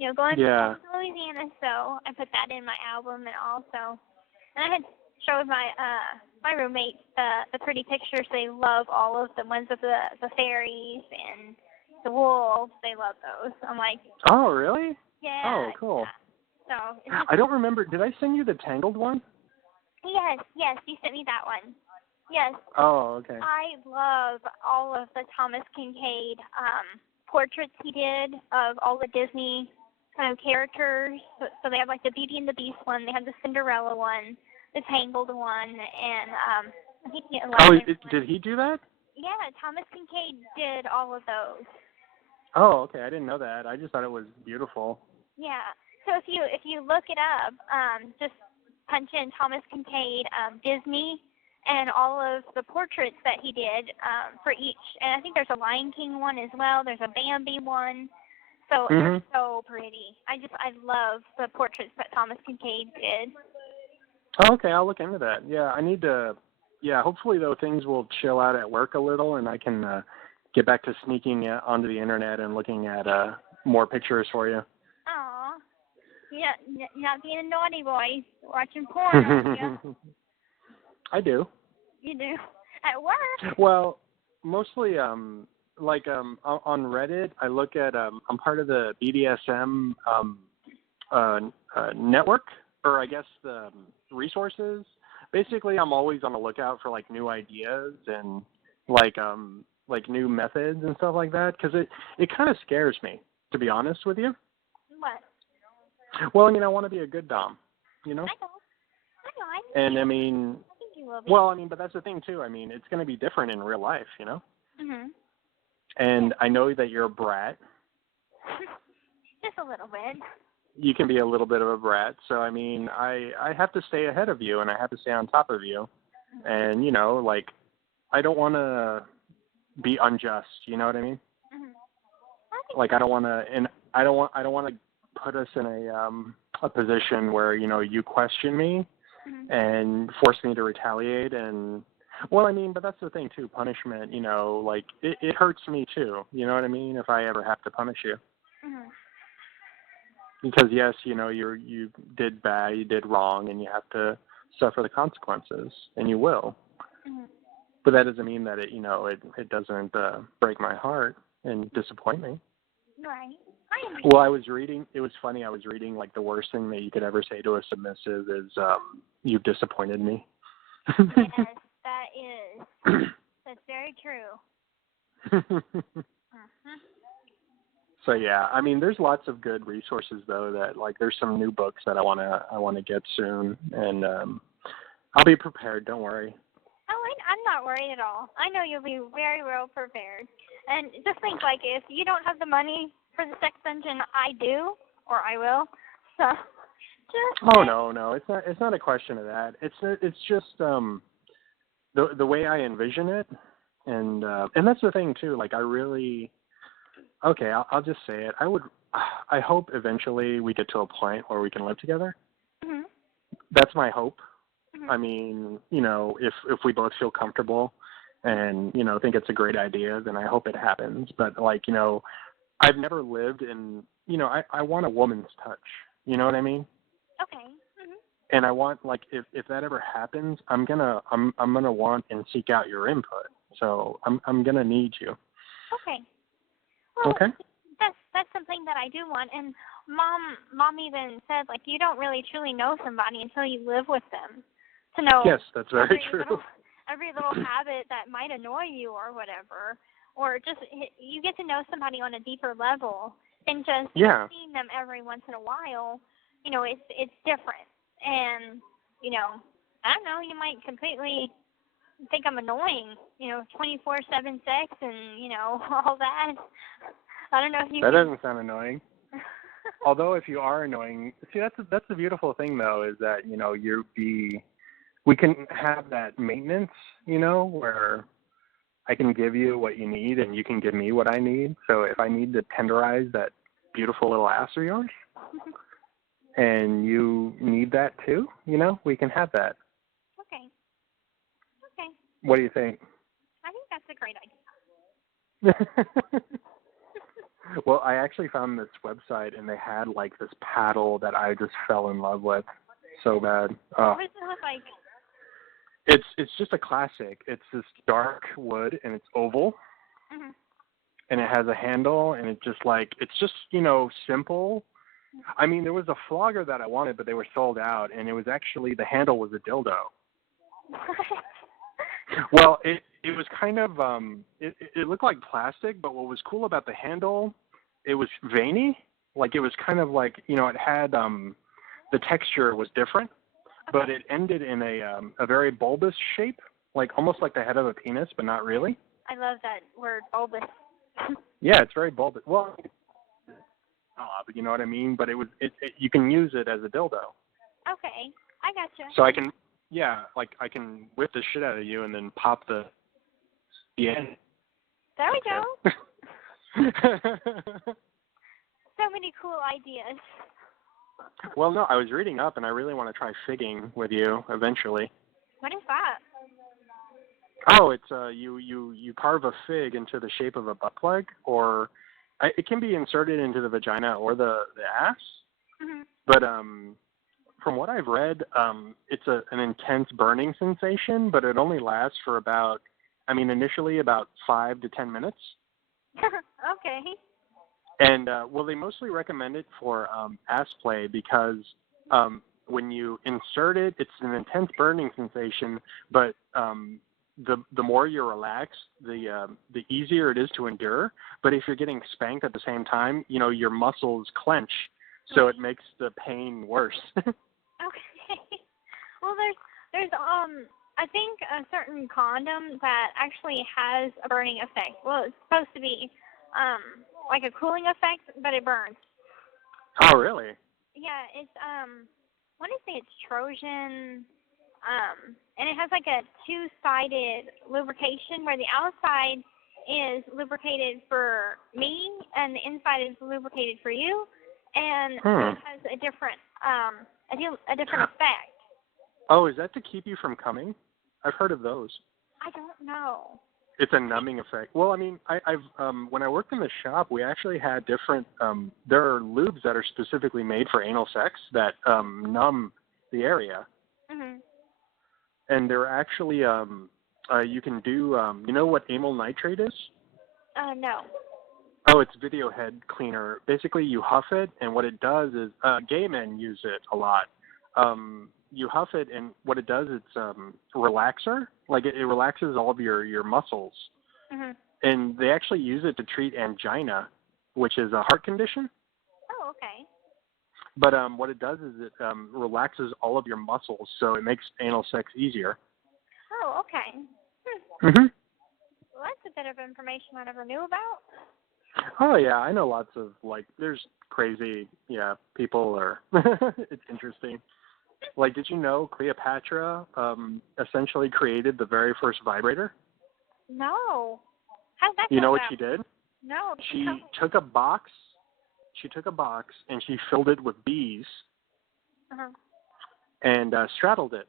going to Louisiana. So I put that in my album and also, and I had showed my roommates the pretty pictures. They love all of the ones of the fairies and the wolves. They love those. I'm like, oh, really? yeah. Oh, cool. Yeah. So I don't remember. Did I send you the Tangled one? Yes, you sent me that one. Yes. Oh, okay. I love all of the Thomas Kincaid portraits he did of all the Disney kind of characters. So they have like the Beauty and the Beast one, they have the Cinderella one, the Tangled one, and I think did he do that? Yeah, Thomas Kincaid did all of those. Oh, okay. I didn't know that. I just thought it was beautiful. Yeah. So if you look it up, just punch in Thomas Kincaid Disney and all of the portraits that he did for each. And I think there's a Lion King one as well. There's a Bambi one. So they're so pretty. I love the portraits that Thomas Kincaid did. Oh, okay. I'll look into that. Yeah, I need to. Yeah, hopefully though things will chill out at work a little, and I can get back to sneaking onto the internet and looking at more pictures for you. Aw. Yeah, not being a naughty boy, watching porn, aren't you? I do. You do? At work? Well, mostly, on Reddit, I look at, I'm part of the BDSM network, or I guess the resources. Basically, I'm always on the lookout for, new ideas and, new methods and stuff like that, because it kind of scares me, to be honest with you. What? Well, I want to be a good dom, I know. And I think you will be. Well, but that's the thing too. It's going to be different in real life, Mhm. And I know that you're a brat. Just a little bit. You can be a little bit of a brat. So I have to stay ahead of you, and I have to stay on top of you. And I don't want to be unjust. You know what I mean? Mhm. I don't want to, and I don't want to put us in a position where you question me and force me to retaliate. And but that's the thing too, punishment, it hurts me too, you know what I mean, if I ever have to punish you. Because yes, you did bad, you did wrong, and you have to suffer the consequences, and you will. But that doesn't mean that it doesn't break my heart and disappoint me. Right. Well, it was funny, I was reading, the worst thing that you could ever say to a submissive is, you've disappointed me. Yes, that is. That's very true. So, yeah, there's lots of good resources, though, that, there's some new books that I want to get soon, and I'll be prepared, don't worry. Oh, I'm not worried at all. I know you'll be very well prepared. And just think, if you don't have the money for the sex dungeon, I do, or I will. So, just. Oh no, it's not a question of that. It's just the way I envision it, and that's the thing too. I really, okay, I'll just say it. I hope eventually we get to a point where we can live together. That's my hope. If we both feel comfortable and, think it's a great idea, then I hope it happens. But I've never lived in, I want a woman's touch. You know what I mean? Okay. And I want, if that ever happens, I'm gonna want and seek out your input. So I'm gonna need you. Okay. Well, Okay. that's something that I do want. And mom even said, like, you don't really truly know somebody until you live with them to know. Yes, that's very true. Every little habit that might annoy you or whatever, or just you get to know somebody on a deeper level than just seeing them every once in a while. You know, it's different. And, you know, I don't know, you might completely think I'm annoying, you know, 24/7 sex and, you know, all that. I don't know if you That doesn't sound annoying. Although if you are annoying, see, that's the beautiful thing, though, is that, you know, we can have that maintenance, you know, where I can give you what you need and you can give me what I need. So if I need to tenderize that beautiful little ass of yours, and you need that too, you know, we can have that. Okay. What do you think? I think that's a great idea. Well, I actually found this website, and they had, like, this paddle that I just fell in love with so bad. What does it look like? It's just a classic. It's this dark wood, and it's oval, and it has a handle, and it's just, you know, simple. I mean, there was a flogger that I wanted, but they were sold out, and it was actually, the handle was a dildo. Well, it was kind of, it looked like plastic, but what was cool about the handle, it was veiny. Like, it was kind of like, you know, it had, the texture was different, but it ended in a very bulbous shape, like almost like the head of a penis, but not really. I love that word, bulbous. Yeah, it's very bulbous. Well, you know what I mean? But you can use it as a dildo. Okay, I gotcha. So I can, I can whip the shit out of you and then pop the end. There we go. So many cool ideas. Well, no, I was reading up, and I really want to try figging with you eventually. What is that? Oh, it's you carve a fig into the shape of a butt plug, or it can be inserted into the vagina or the ass. But from what I've read, it's an intense burning sensation, but it only lasts for initially about 5 to 10 minutes. Okay. And, well, they mostly recommend it for ass play because when you insert it, it's an intense burning sensation, but the more you're relaxed, the easier it is to endure. But if you're getting spanked at the same time, you know, your muscles clench, so it makes the pain worse. Okay. Well, there's I think a certain condom that actually has a burning effect. Well, it's supposed to be like a cooling effect, but it burns. Oh, really? Yeah, it's I want to say it's Trojan, and it has like a two-sided lubrication where the outside is lubricated for me and the inside is lubricated for you, and so it has a different effect. Oh, is that to keep you from coming? I've heard of those. I don't know. It's a numbing effect. Well, I mean, I've when I worked in the shop, we actually had different. There are lubes that are specifically made for anal sex that numb the area. And they're actually you can do. You know what amyl nitrate is? No. Oh, it's video head cleaner. Basically, you huff it, and what it does is gay men use it a lot. You huff it, and what it does, it's relaxer. Like it relaxes all of your muscles. And they actually use it to treat angina, which is a heart condition. Oh, okay. But what it does is it relaxes all of your muscles, so it makes anal sex easier. Oh, okay. Well, that's a bit of information I never knew about. Oh, yeah, I know lots of, there's crazy, people or it's interesting. Like, did you know Cleopatra essentially created the very first vibrator? No. How'd that You know go what down? she did? No. She took a box and she filled it with bees and straddled it.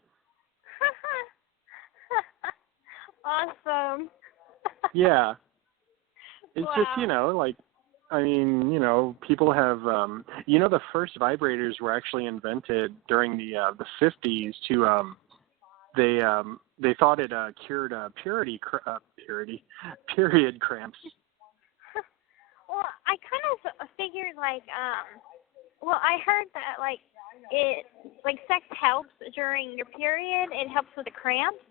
Awesome. Yeah. It's Wow. just, people have, the first vibrators were actually invented during the 50s to, they thought it cured period cramps. kind of figured like well, I heard that like it like sex helps during your period. It helps with the cramps.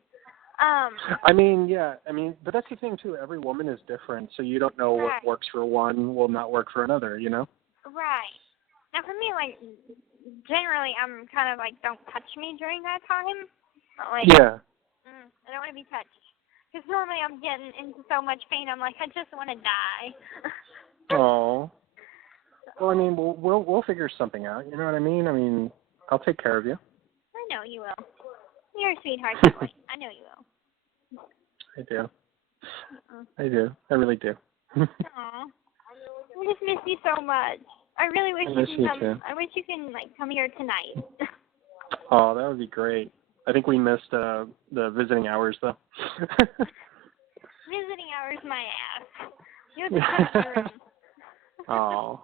I mean, yeah. I mean, but that's the thing too. Every woman is different, so you don't know what works for one will not work for another. You know. Right. Now for me, like generally, I'm kind of like don't touch me during that time. Like, yeah. I don't want to be touched. Because normally I'm getting into so much pain, I'm like, I just want to die. Oh. Well, I mean, we'll figure something out. You know what I mean? I mean, I'll take care of you. I know you will. You're a sweetheart, Kelly. I know you will. I do. I do. I really do. Aw. I just miss you so much. I really wish you can come. Too. I wish you can like come here tonight. Oh, that would be great. I think we missed the visiting hours though. Visiting hours, my ass. You have to come to the room. Oh.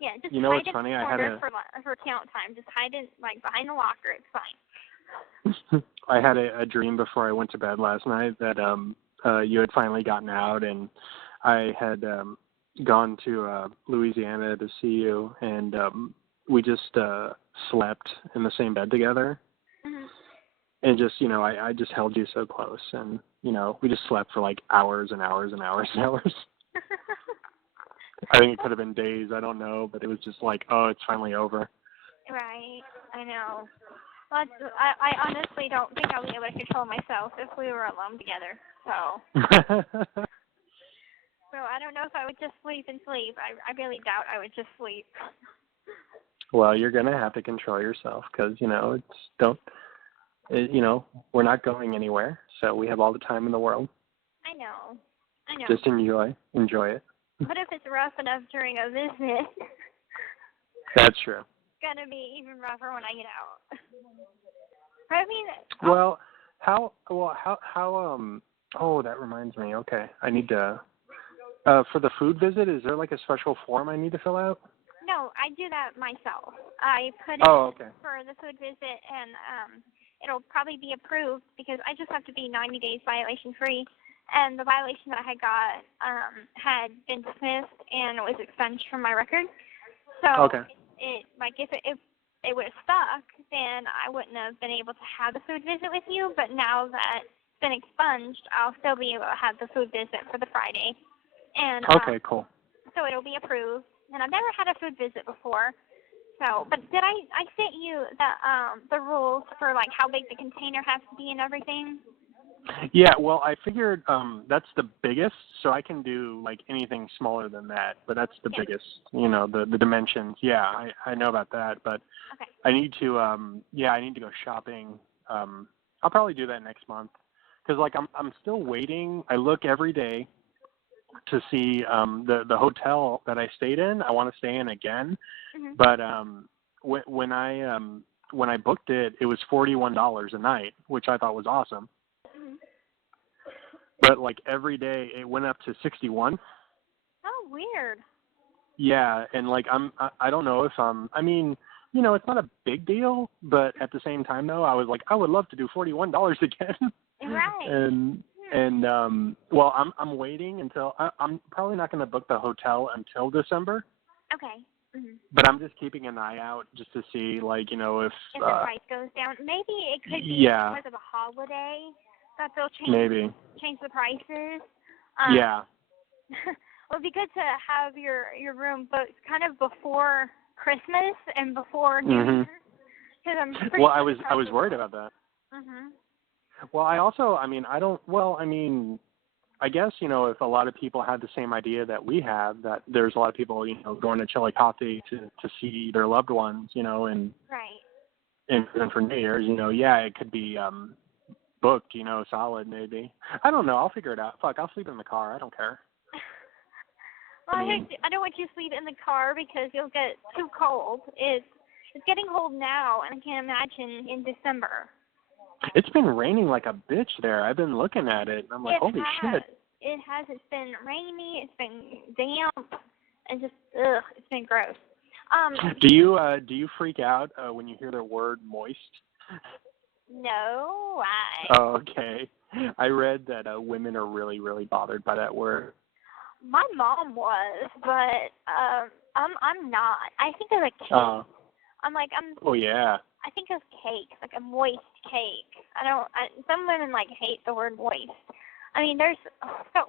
Yeah, just you know hide what's in funny? the I had corner for count time. Just hide it like behind the locker. It's fine. I had a dream before I went to bed last night that you had finally gotten out, and I had gone to Louisiana to see you, and we just slept in the same bed together. Mm-hmm. And just, you know, I just held you so close, and, you know, we just slept for like hours and hours and hours and hours. I think it could have been days, I don't know, but it was just like, oh, it's finally over. Right, I know. Well, I honestly don't think I'll be able to control myself if we were alone together, so. So I don't know if I would just sleep and sleep. I really doubt I would just sleep. Well, you're going to have to control yourself because, you know, you know, we're not going anywhere, so we have all the time in the world. I know. Just enjoy it. What if it's rough enough during a visit? That's true. It's gonna be even rougher when I get out. I mean. How? Oh, that reminds me. Okay, I need to. For the food visit, is there like a special form I need to fill out? No, I do that myself. I put it for the food visit, and it'll probably be approved because I just have to be 90 days violation free. And the violation that I had got had been dismissed and was expunged from my record. So it like if it would have stuck, then I wouldn't have been able to have the food visit with you. But now that it's been expunged, I'll still be able to have the food visit for the Friday. And cool. So it'll be approved. And I've never had a food visit before. So, but did I sent you the rules for like how big the container has to be and everything? Yeah, well, I figured that's the biggest, so I can do like anything smaller than that, but that's the biggest, you know, the dimensions. Yeah, I know about that, but I need to I need to go shopping. I'll probably do that next month because like I'm still waiting. I look every day to see the hotel that I stayed in. I want to stay in again, but when I booked it, it was $41 a night, which I thought was awesome. But like every day it went up to 61. Oh, weird. Yeah, and like I don't know if I mean, you know, it's not a big deal, but at the same time though, I was like I would love to do $41 again. Right. And well, I'm waiting until I'm probably not going to book the hotel until December. Okay. Mm-hmm. But I'm just keeping an eye out just to see, like, you know, if the price goes down. Maybe it could be because of a holiday that they'll change the prices. Yeah. Well, it'd be good to have your room booked kind of before Christmas and before New Year. Because I'm pretty I was worried about that. Mhm. Well, I guess, you know, if a lot of people had the same idea that we have, that there's a lot of people, you know, going to Chillicothe to see their loved ones, you know, and for New Year's, you know, it could be booked, you know, solid maybe. I don't know. I'll figure it out. Fuck, I'll sleep in the car. I don't care. Well, I don't want you to sleep in the car because you'll get too cold. It's getting cold now, and I can't imagine in December. It's been raining like a bitch there. I've been looking at it, and I'm like, holy shit. It has. It's been rainy. It's been damp, and just it's been gross. Do you freak out when you hear the word moist? No, Oh, okay. I read that women are really, really bothered by that word. My mom was, but I'm not. I think of a cake. Oh yeah. I think of cake, like a moist cake. Some women like hate the word moist. I mean,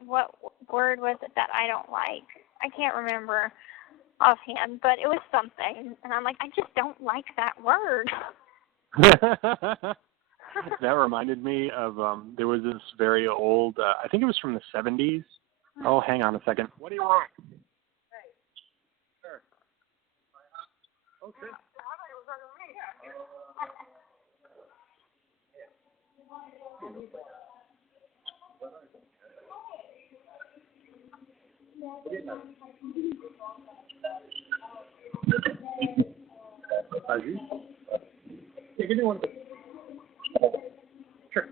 what word was it that I don't like? I can't remember offhand, but it was something, and I'm like, I just don't like that word. That reminded me of there was this very old, I think it was from the 70s. Oh, hang on a second. What do you want? Hey. Sure. Okay. Yeah, give me one. Sure.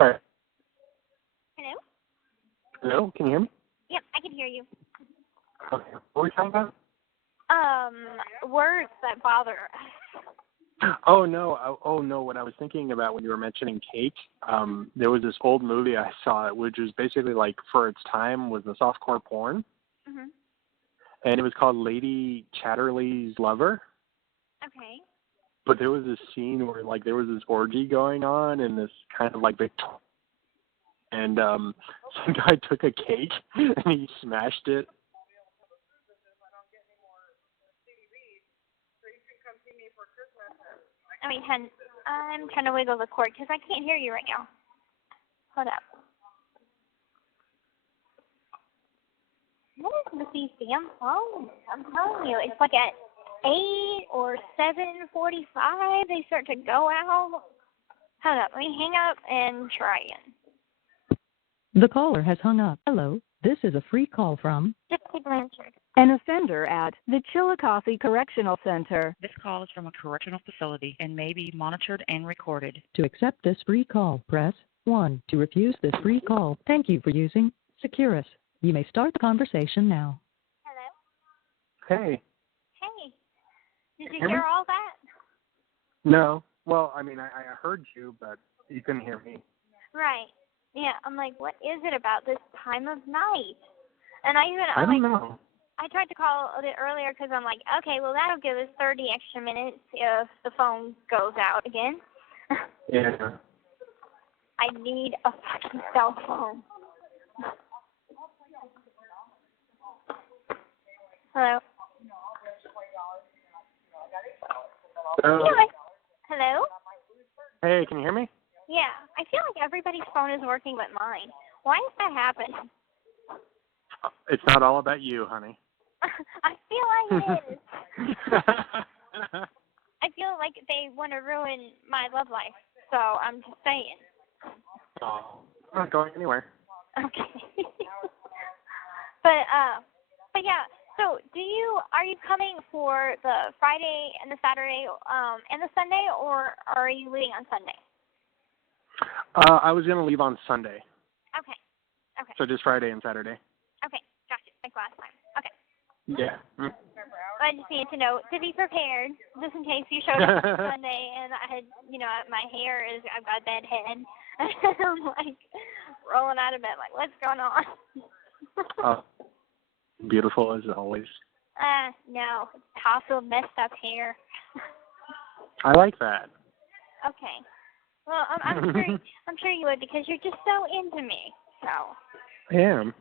All right. Hello? Hello, can you hear me? Yep, I can hear you. Okay. What were we talking about? Words that bother us. Oh no! What I was thinking about when you were mentioning cake, there was this old movie I saw, which was basically like for its time was the softcore porn, and it was called Lady Chatterley's Lover. Okay. But there was this scene where like there was this orgy going on in this kind of like Victorian, and some guy took a cake and he smashed it. I mean, I'm trying to wiggle the cord because I can't hear you right now. Hold up. What is with these damn phones? I'm telling you, it's like at 8 or 7:45 they start to go out. Hold up, let me hang up and try again. The caller has hung up. Hello, this is a free call from Gypsy Robert. An offender at the Chillicothe Correctional Center. This call is from a correctional facility and may be monitored and recorded. To accept this free call, press 1. To refuse this free call, thank you for using Securus. You may start the conversation now. Hello? Hey. Hey. Did you hear all that? No. Well, I mean, I heard you, but you couldn't hear me. Right. Yeah, I'm like, what is it about this time of night? And I don't know. I tried to call a bit earlier because I'm like, okay, well, that'll give us 30 extra minutes if the phone goes out again. Yeah. I need a fucking cell phone. Hello? Hello? Hey, can you hear me? Yeah, I feel like everybody's phone is working but mine. Why is that happening? It's not all about you, honey. I feel like it is. I feel like they want to ruin my love life, so I'm just saying. Oh, I'm not going anywhere. Okay. But yeah. So, are you coming for the Friday and the Saturday and the Sunday, or are you leaving on Sunday? I was gonna leave on Sunday. Okay. So just Friday and Saturday. Okay, gotcha. Like last time. Okay. Yeah. I just needed to know to be prepared, just in case you showed up on Sunday and I had, my hair is, I've got a bad head. I'm like rolling out of bed, like, what's going on? Beautiful as always. No, it's tousled, messed up hair. I like that. Okay. Well, I'm sure you would because you're just so into me. So. I am.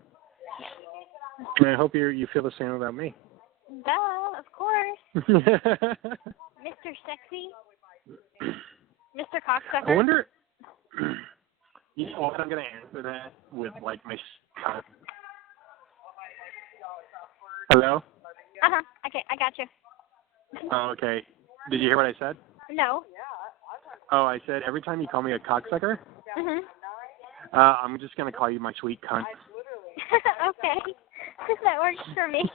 Yeah. And I hope you feel the same about me. Duh, of course. Mr. Sexy. Mr. Cocksucker. I wonder. You know what? I'm gonna answer that with like my. Hello. Okay, I got you. Oh, okay. Did you hear what I said? No. Oh, I said every time you call me a cocksucker, I'm just gonna call you my sweet cunt. Okay, that works for me.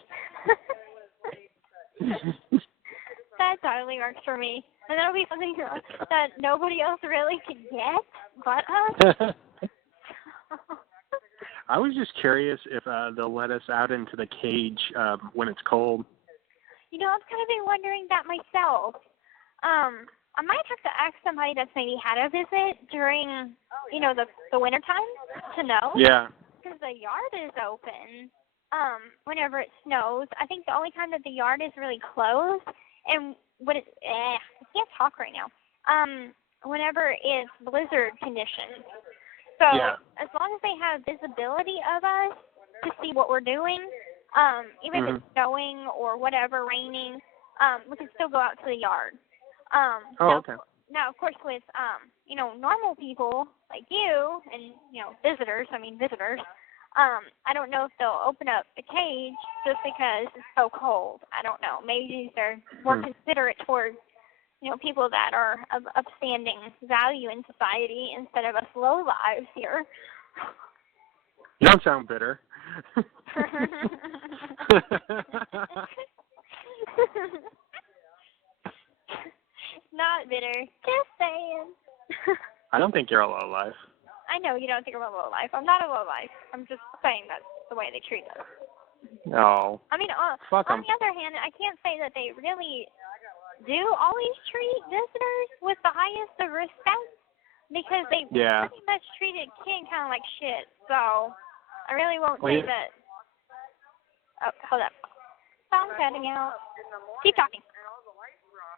That totally works for me, and that'll be something that nobody else really can get but us. I was just curious if they'll let us out into the cage when it's cold. I've kind of been wondering that myself. I might have to ask somebody that's maybe had a visit during, the winter time to know. Yeah. Because the yard is open whenever it snows. I think the only time that the yard is really closed, and I can't talk right now, whenever it's blizzard conditions. So as long as they have visibility of us to see what we're doing, even if it's snowing or whatever, raining, we can still go out to the yard. Okay. Now, of course, with, normal people like you and, visitors, I don't know if they'll open up a cage just because it's so cold. I don't know. Maybe they're more considerate towards, people that are of upstanding value in society instead of us low lives here. You don't sound bitter. Not bitter. Just saying. I don't think you're a low life. I know you don't think I'm a low life. I'm not a low life. I'm just saying that's the way they treat us. No. I mean, Fuck on the other hand, I can't say that they really do always treat visitors with the highest of respect because they pretty much treated King kind of like shit. So I really won't say that. Oh, hold up. I'm cutting out. Keep talking.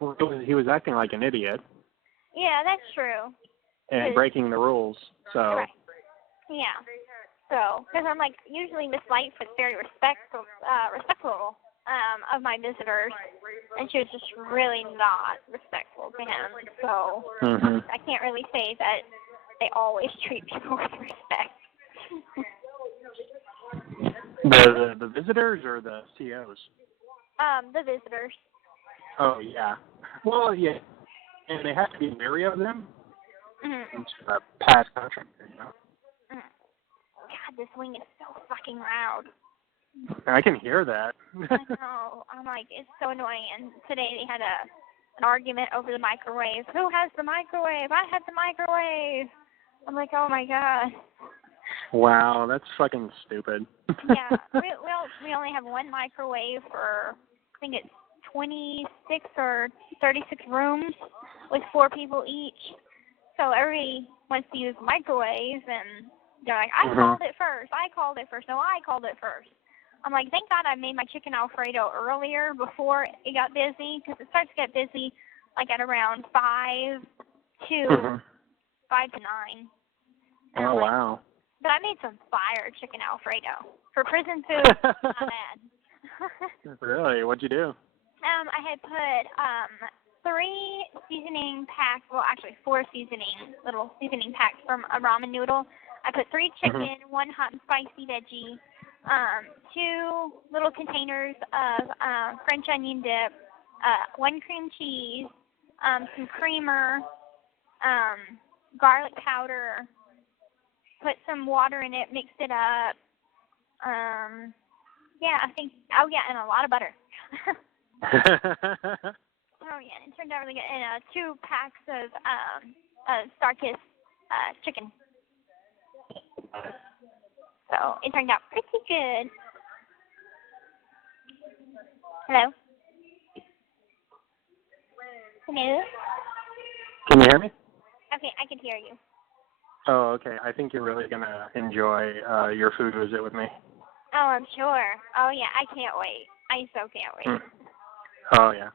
Well, he was acting like an idiot. Yeah, that's true. And breaking the rules, so. Right. Yeah. So, because I'm like, usually Miss Lightfoot's very respectful of my visitors, and she was just really not respectful to him. So, I can't really say that they always treat people with respect. The visitors or the COs? The visitors. Oh, yeah. Well, yeah. And they have to be wary of them. It's a past contract, God, this wing is so fucking loud. I can hear that. I know. I'm like, it's so annoying. And today they had an argument over the microwave. Who has the microwave? I had the microwave. I'm like, oh my God. Wow, that's fucking stupid. Yeah, we only have one microwave for, I think it's 26 or 36 rooms with 4 people each. So everybody wants to use microwaves, and they're like, I called it first. No, I called it first. I'm like, thank God I made my chicken Alfredo earlier before it got busy, because it starts to get busy like at around 5 to 9. And Oh, wow. But I made some fire chicken Alfredo. For prison food, not bad. Really? What'd you do? I had put 3 seasoning packs, well, actually 4 little seasoning packs from a ramen noodle. I put 3 chicken, 1 hot and spicy veggie, 2 little containers of French onion dip, 1 cream cheese, some creamer, garlic powder, put some water in it, mixed it up. And a lot of butter. Oh, yeah, it turned out really good. And 2 packs of Starkist chicken. So it turned out pretty good. Hello? Hello? Can you hear me? Okay, I can hear you. Oh, okay. I think you're really going to enjoy your food visit with me. Oh, I'm sure. Oh, yeah, I can't wait. I so can't wait. Oh, yeah.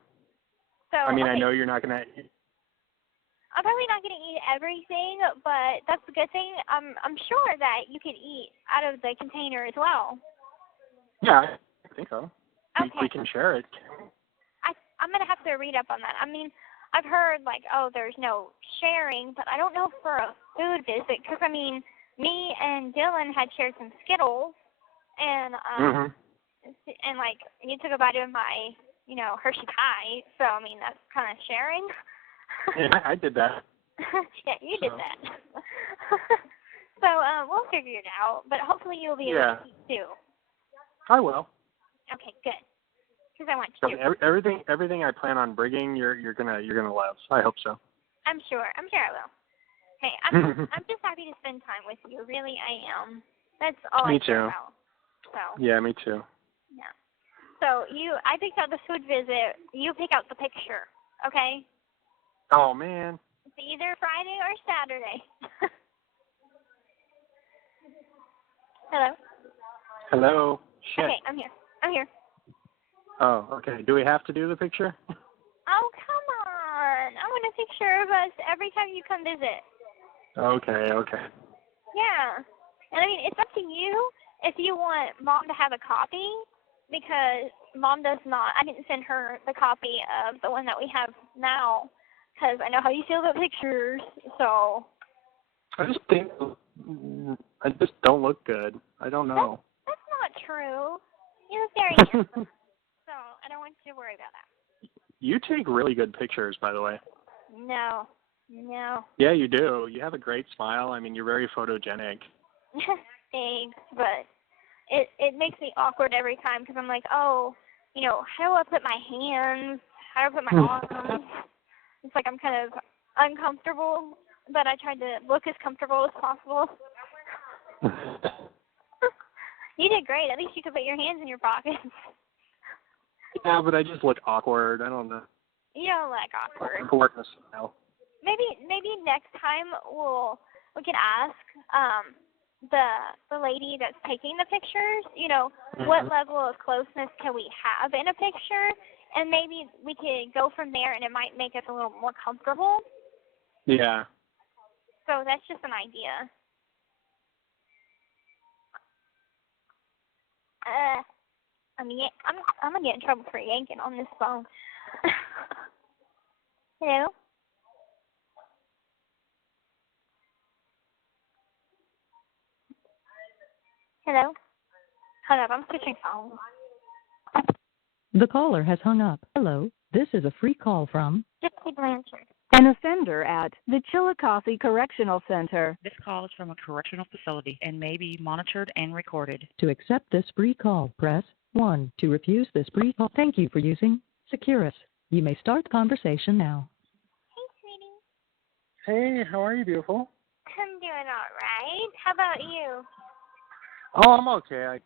So, I mean, I know you're not going to... I'm probably not going to eat everything, but that's the good thing. I'm sure that you can eat out of the container as well. Yeah, I think so. Okay. We can share it. I'm going to have to read up on that. I mean, I've heard, like, there's no sharing, but I don't know for a food visit, because, I mean, me and Dylan had shared some Skittles, and, and like, you took a bite of my, Hershey pie, so, I mean, that's kind of sharing. Yeah, I did that. Yeah, you did that. So, we'll figure it out, but hopefully you'll be able to eat, too. I will. Okay, good. Because I want you to. Everything I plan on bringing, you're gonna love. I hope so. I'm sure I will. Hey, I'm just happy to spend time with you. Really, I am. That's all I care about. So. Yeah, me too. Yeah. So I picked out the food visit. You pick out the picture, okay? Oh, man. It's either Friday or Saturday. Hello? Hello? Shit. Okay, I'm here. I'm here. Oh, okay. Do we have to do the picture? Oh, come on. I want a picture of us every time you come visit. Okay, okay. Yeah. And I mean, it's up to you if you want Mom to have a copy, because Mom does not. I didn't send her the copy of the one that we have now, because I know how you feel about pictures, so. I just don't look good. I don't know. That's not true. You look very handsome, so I don't want you to worry about that. You take really good pictures, by the way. No. Yeah, you do. You have a great smile. I mean, you're very photogenic. Thanks, but it makes me awkward every time, because I'm like, oh, you know, how do I put my hands? How do I put my arms? It's like I'm kind of uncomfortable, but I tried to look as comfortable as possible. You did great. At least you could put your hands in your pockets. Yeah, but I just look awkward. I don't know. You don't look awkward. I'm working a smile. Maybe next time we could ask the lady that's taking the pictures, you know, what level of closeness can we have in a picture, and maybe we could go from there, and it might make us a little more comfortable. Yeah. So that's just an idea. I'm gonna get in trouble for yanking on this phone. Hello? Hello? Hold up, I'm switching phones. The caller has hung up. Hello, this is a free call from Gypsy Blanchard. An offender at the Chillicothe Correctional Center. This call is from a correctional facility and may be monitored and recorded. To accept this free call, press 1. To refuse this free call, thank you for using Securus. You may start the conversation now. Hey, sweetie. Hey, how are you, beautiful? I'm doing all right. How about you? Oh, I'm okay. I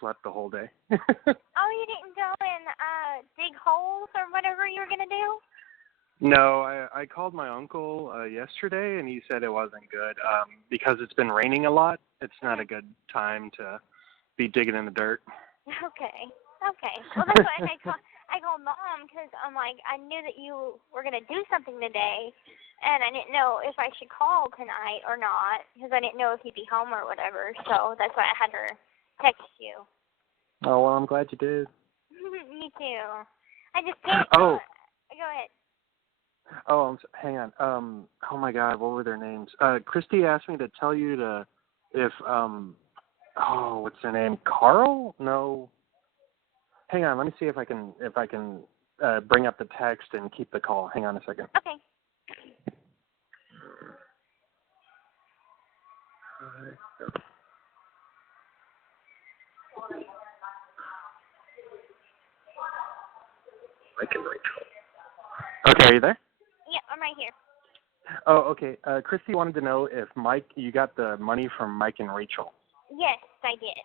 slept the whole day. Oh, you didn't go and dig holes or whatever you were going to do? No, I called my uncle yesterday, and he said it wasn't good because it's been raining a lot. It's not a good time to be digging in the dirt. Okay. Well, that's why I called Mom, because I'm like, I knew that you were going to do something today, and I didn't know if I should call tonight or not, because I didn't know if you'd be home or whatever, so that's why I had her text you. Oh, well, I'm glad you did. Me too. I just can't. Oh. Go ahead. Oh, hang on. Oh my God, what were their names? Christy asked me to tell you if what's their name? Carl? No. Hang on, let me see if I can bring up the text and keep the call. Hang on a second. Okay. Okay, are you there? Yeah, I'm right here. Oh, okay. Christy wanted to know if you got the money from Mike and Rachel. Yes, I did.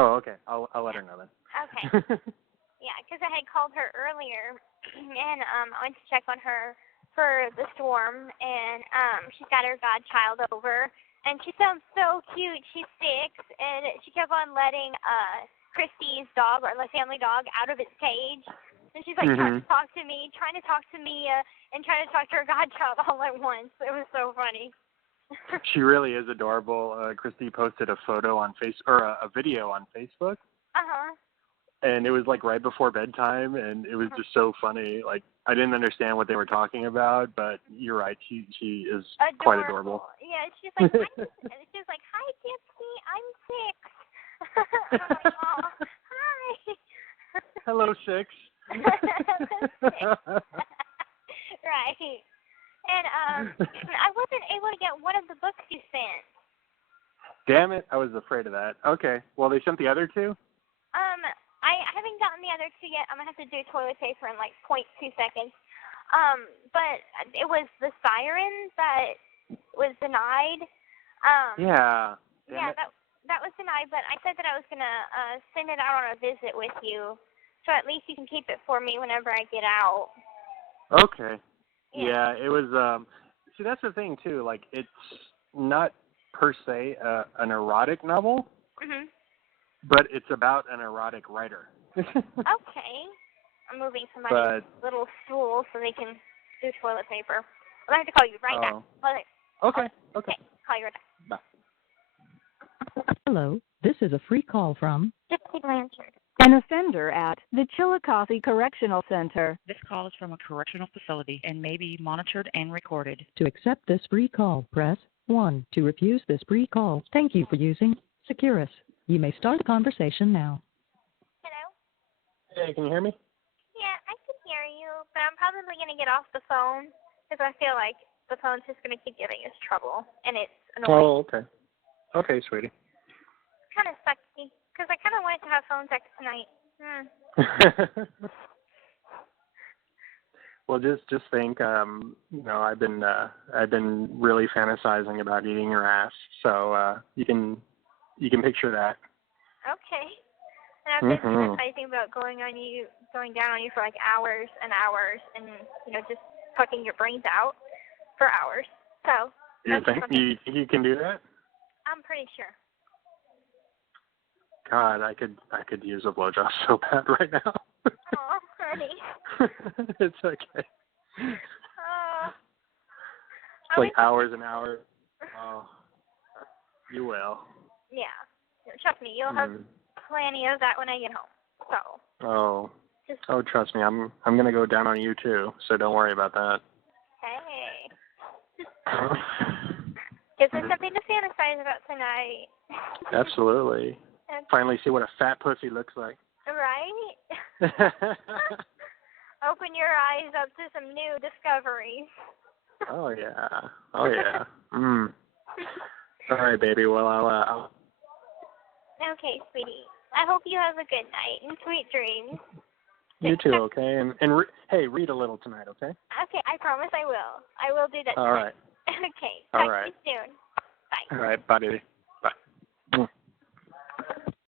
Oh, okay. I'll let her know then. Okay. Yeah, because I had called her earlier, and I went to check on her for the storm, and she's got her godchild over, and she sounds so cute. She's 6, and she kept on letting Christy's dog, or the family dog, out of its cage. And she's like trying to talk to me, and trying to talk to her godchild all at once. It was so funny. She really is adorable. Christy posted a photo on a video on Facebook. Uh-huh. And it was like right before bedtime, and it was just so funny. Like, I didn't understand what they were talking about, but you're right. She is quite adorable. Yeah, she's like, hi, Gypsy, I'm 6. I'm like, oh, hi. Hello, 6. Right. And I wasn't able to get one of the books you sent. Damn it, I was afraid of that. Okay, well, they sent the other 2? I haven't gotten the other 2 yet. I'm going to have to do toilet paper in like 0.2 seconds. But it was the siren that was denied. Yeah. Yeah, that was denied, but I said that I was going to send it out on a visit with you, so at least you can keep it for me whenever I get out. Okay. Yeah, it was. See, that's the thing too. Like, it's not per se an erotic novel, but it's about an erotic writer. Okay. I'm moving somebody's little stool so they can do toilet paper. I have to call you right back. Okay. Call you right back. Bye. Hello, this is a free call from Gypsy Robert. An offender at the Chillicothe Correctional Center. This call is from a correctional facility and may be monitored and recorded. To accept this free call, press 1. To refuse this free call, thank you for using Securus. You may start the conversation now. Hello? Hey, can you hear me? Yeah, I can hear you, but I'm probably going to get off the phone because I feel like the phone's just going to keep giving us trouble, and it's annoying. Oh, okay. Okay, sweetie. Kind of sucky because I kind of wanted to have phone sex tonight. Well, just think, I've been really fantasizing about eating your ass, so you can picture that. Okay. And I've been fantasizing about going down on you for like hours and hours, and just fucking your brains out for hours. So. You think you can do that? I'm pretty sure. God, I could use a blowjob so bad right now. Oh, honey. It's okay. Oh. It's like hours and hours. Oh, you will. Yeah. Trust me, you'll have plenty of that when I get home. So. Oh, trust me, I'm gonna go down on you too. So don't worry about that. Hey. Gives us something to fantasize about tonight. Absolutely. Finally see what a fat pussy looks like. Right? Open your eyes up to some new discoveries. Oh yeah. All right, baby. Well, I'll. Okay, sweetie. I hope you have a good night and sweet dreams. You too, okay? And hey, read a little tonight, okay? Okay, I promise I will. I will do that tonight. All right. Okay. All Talk right. to you soon. Bye. All right, bye, baby.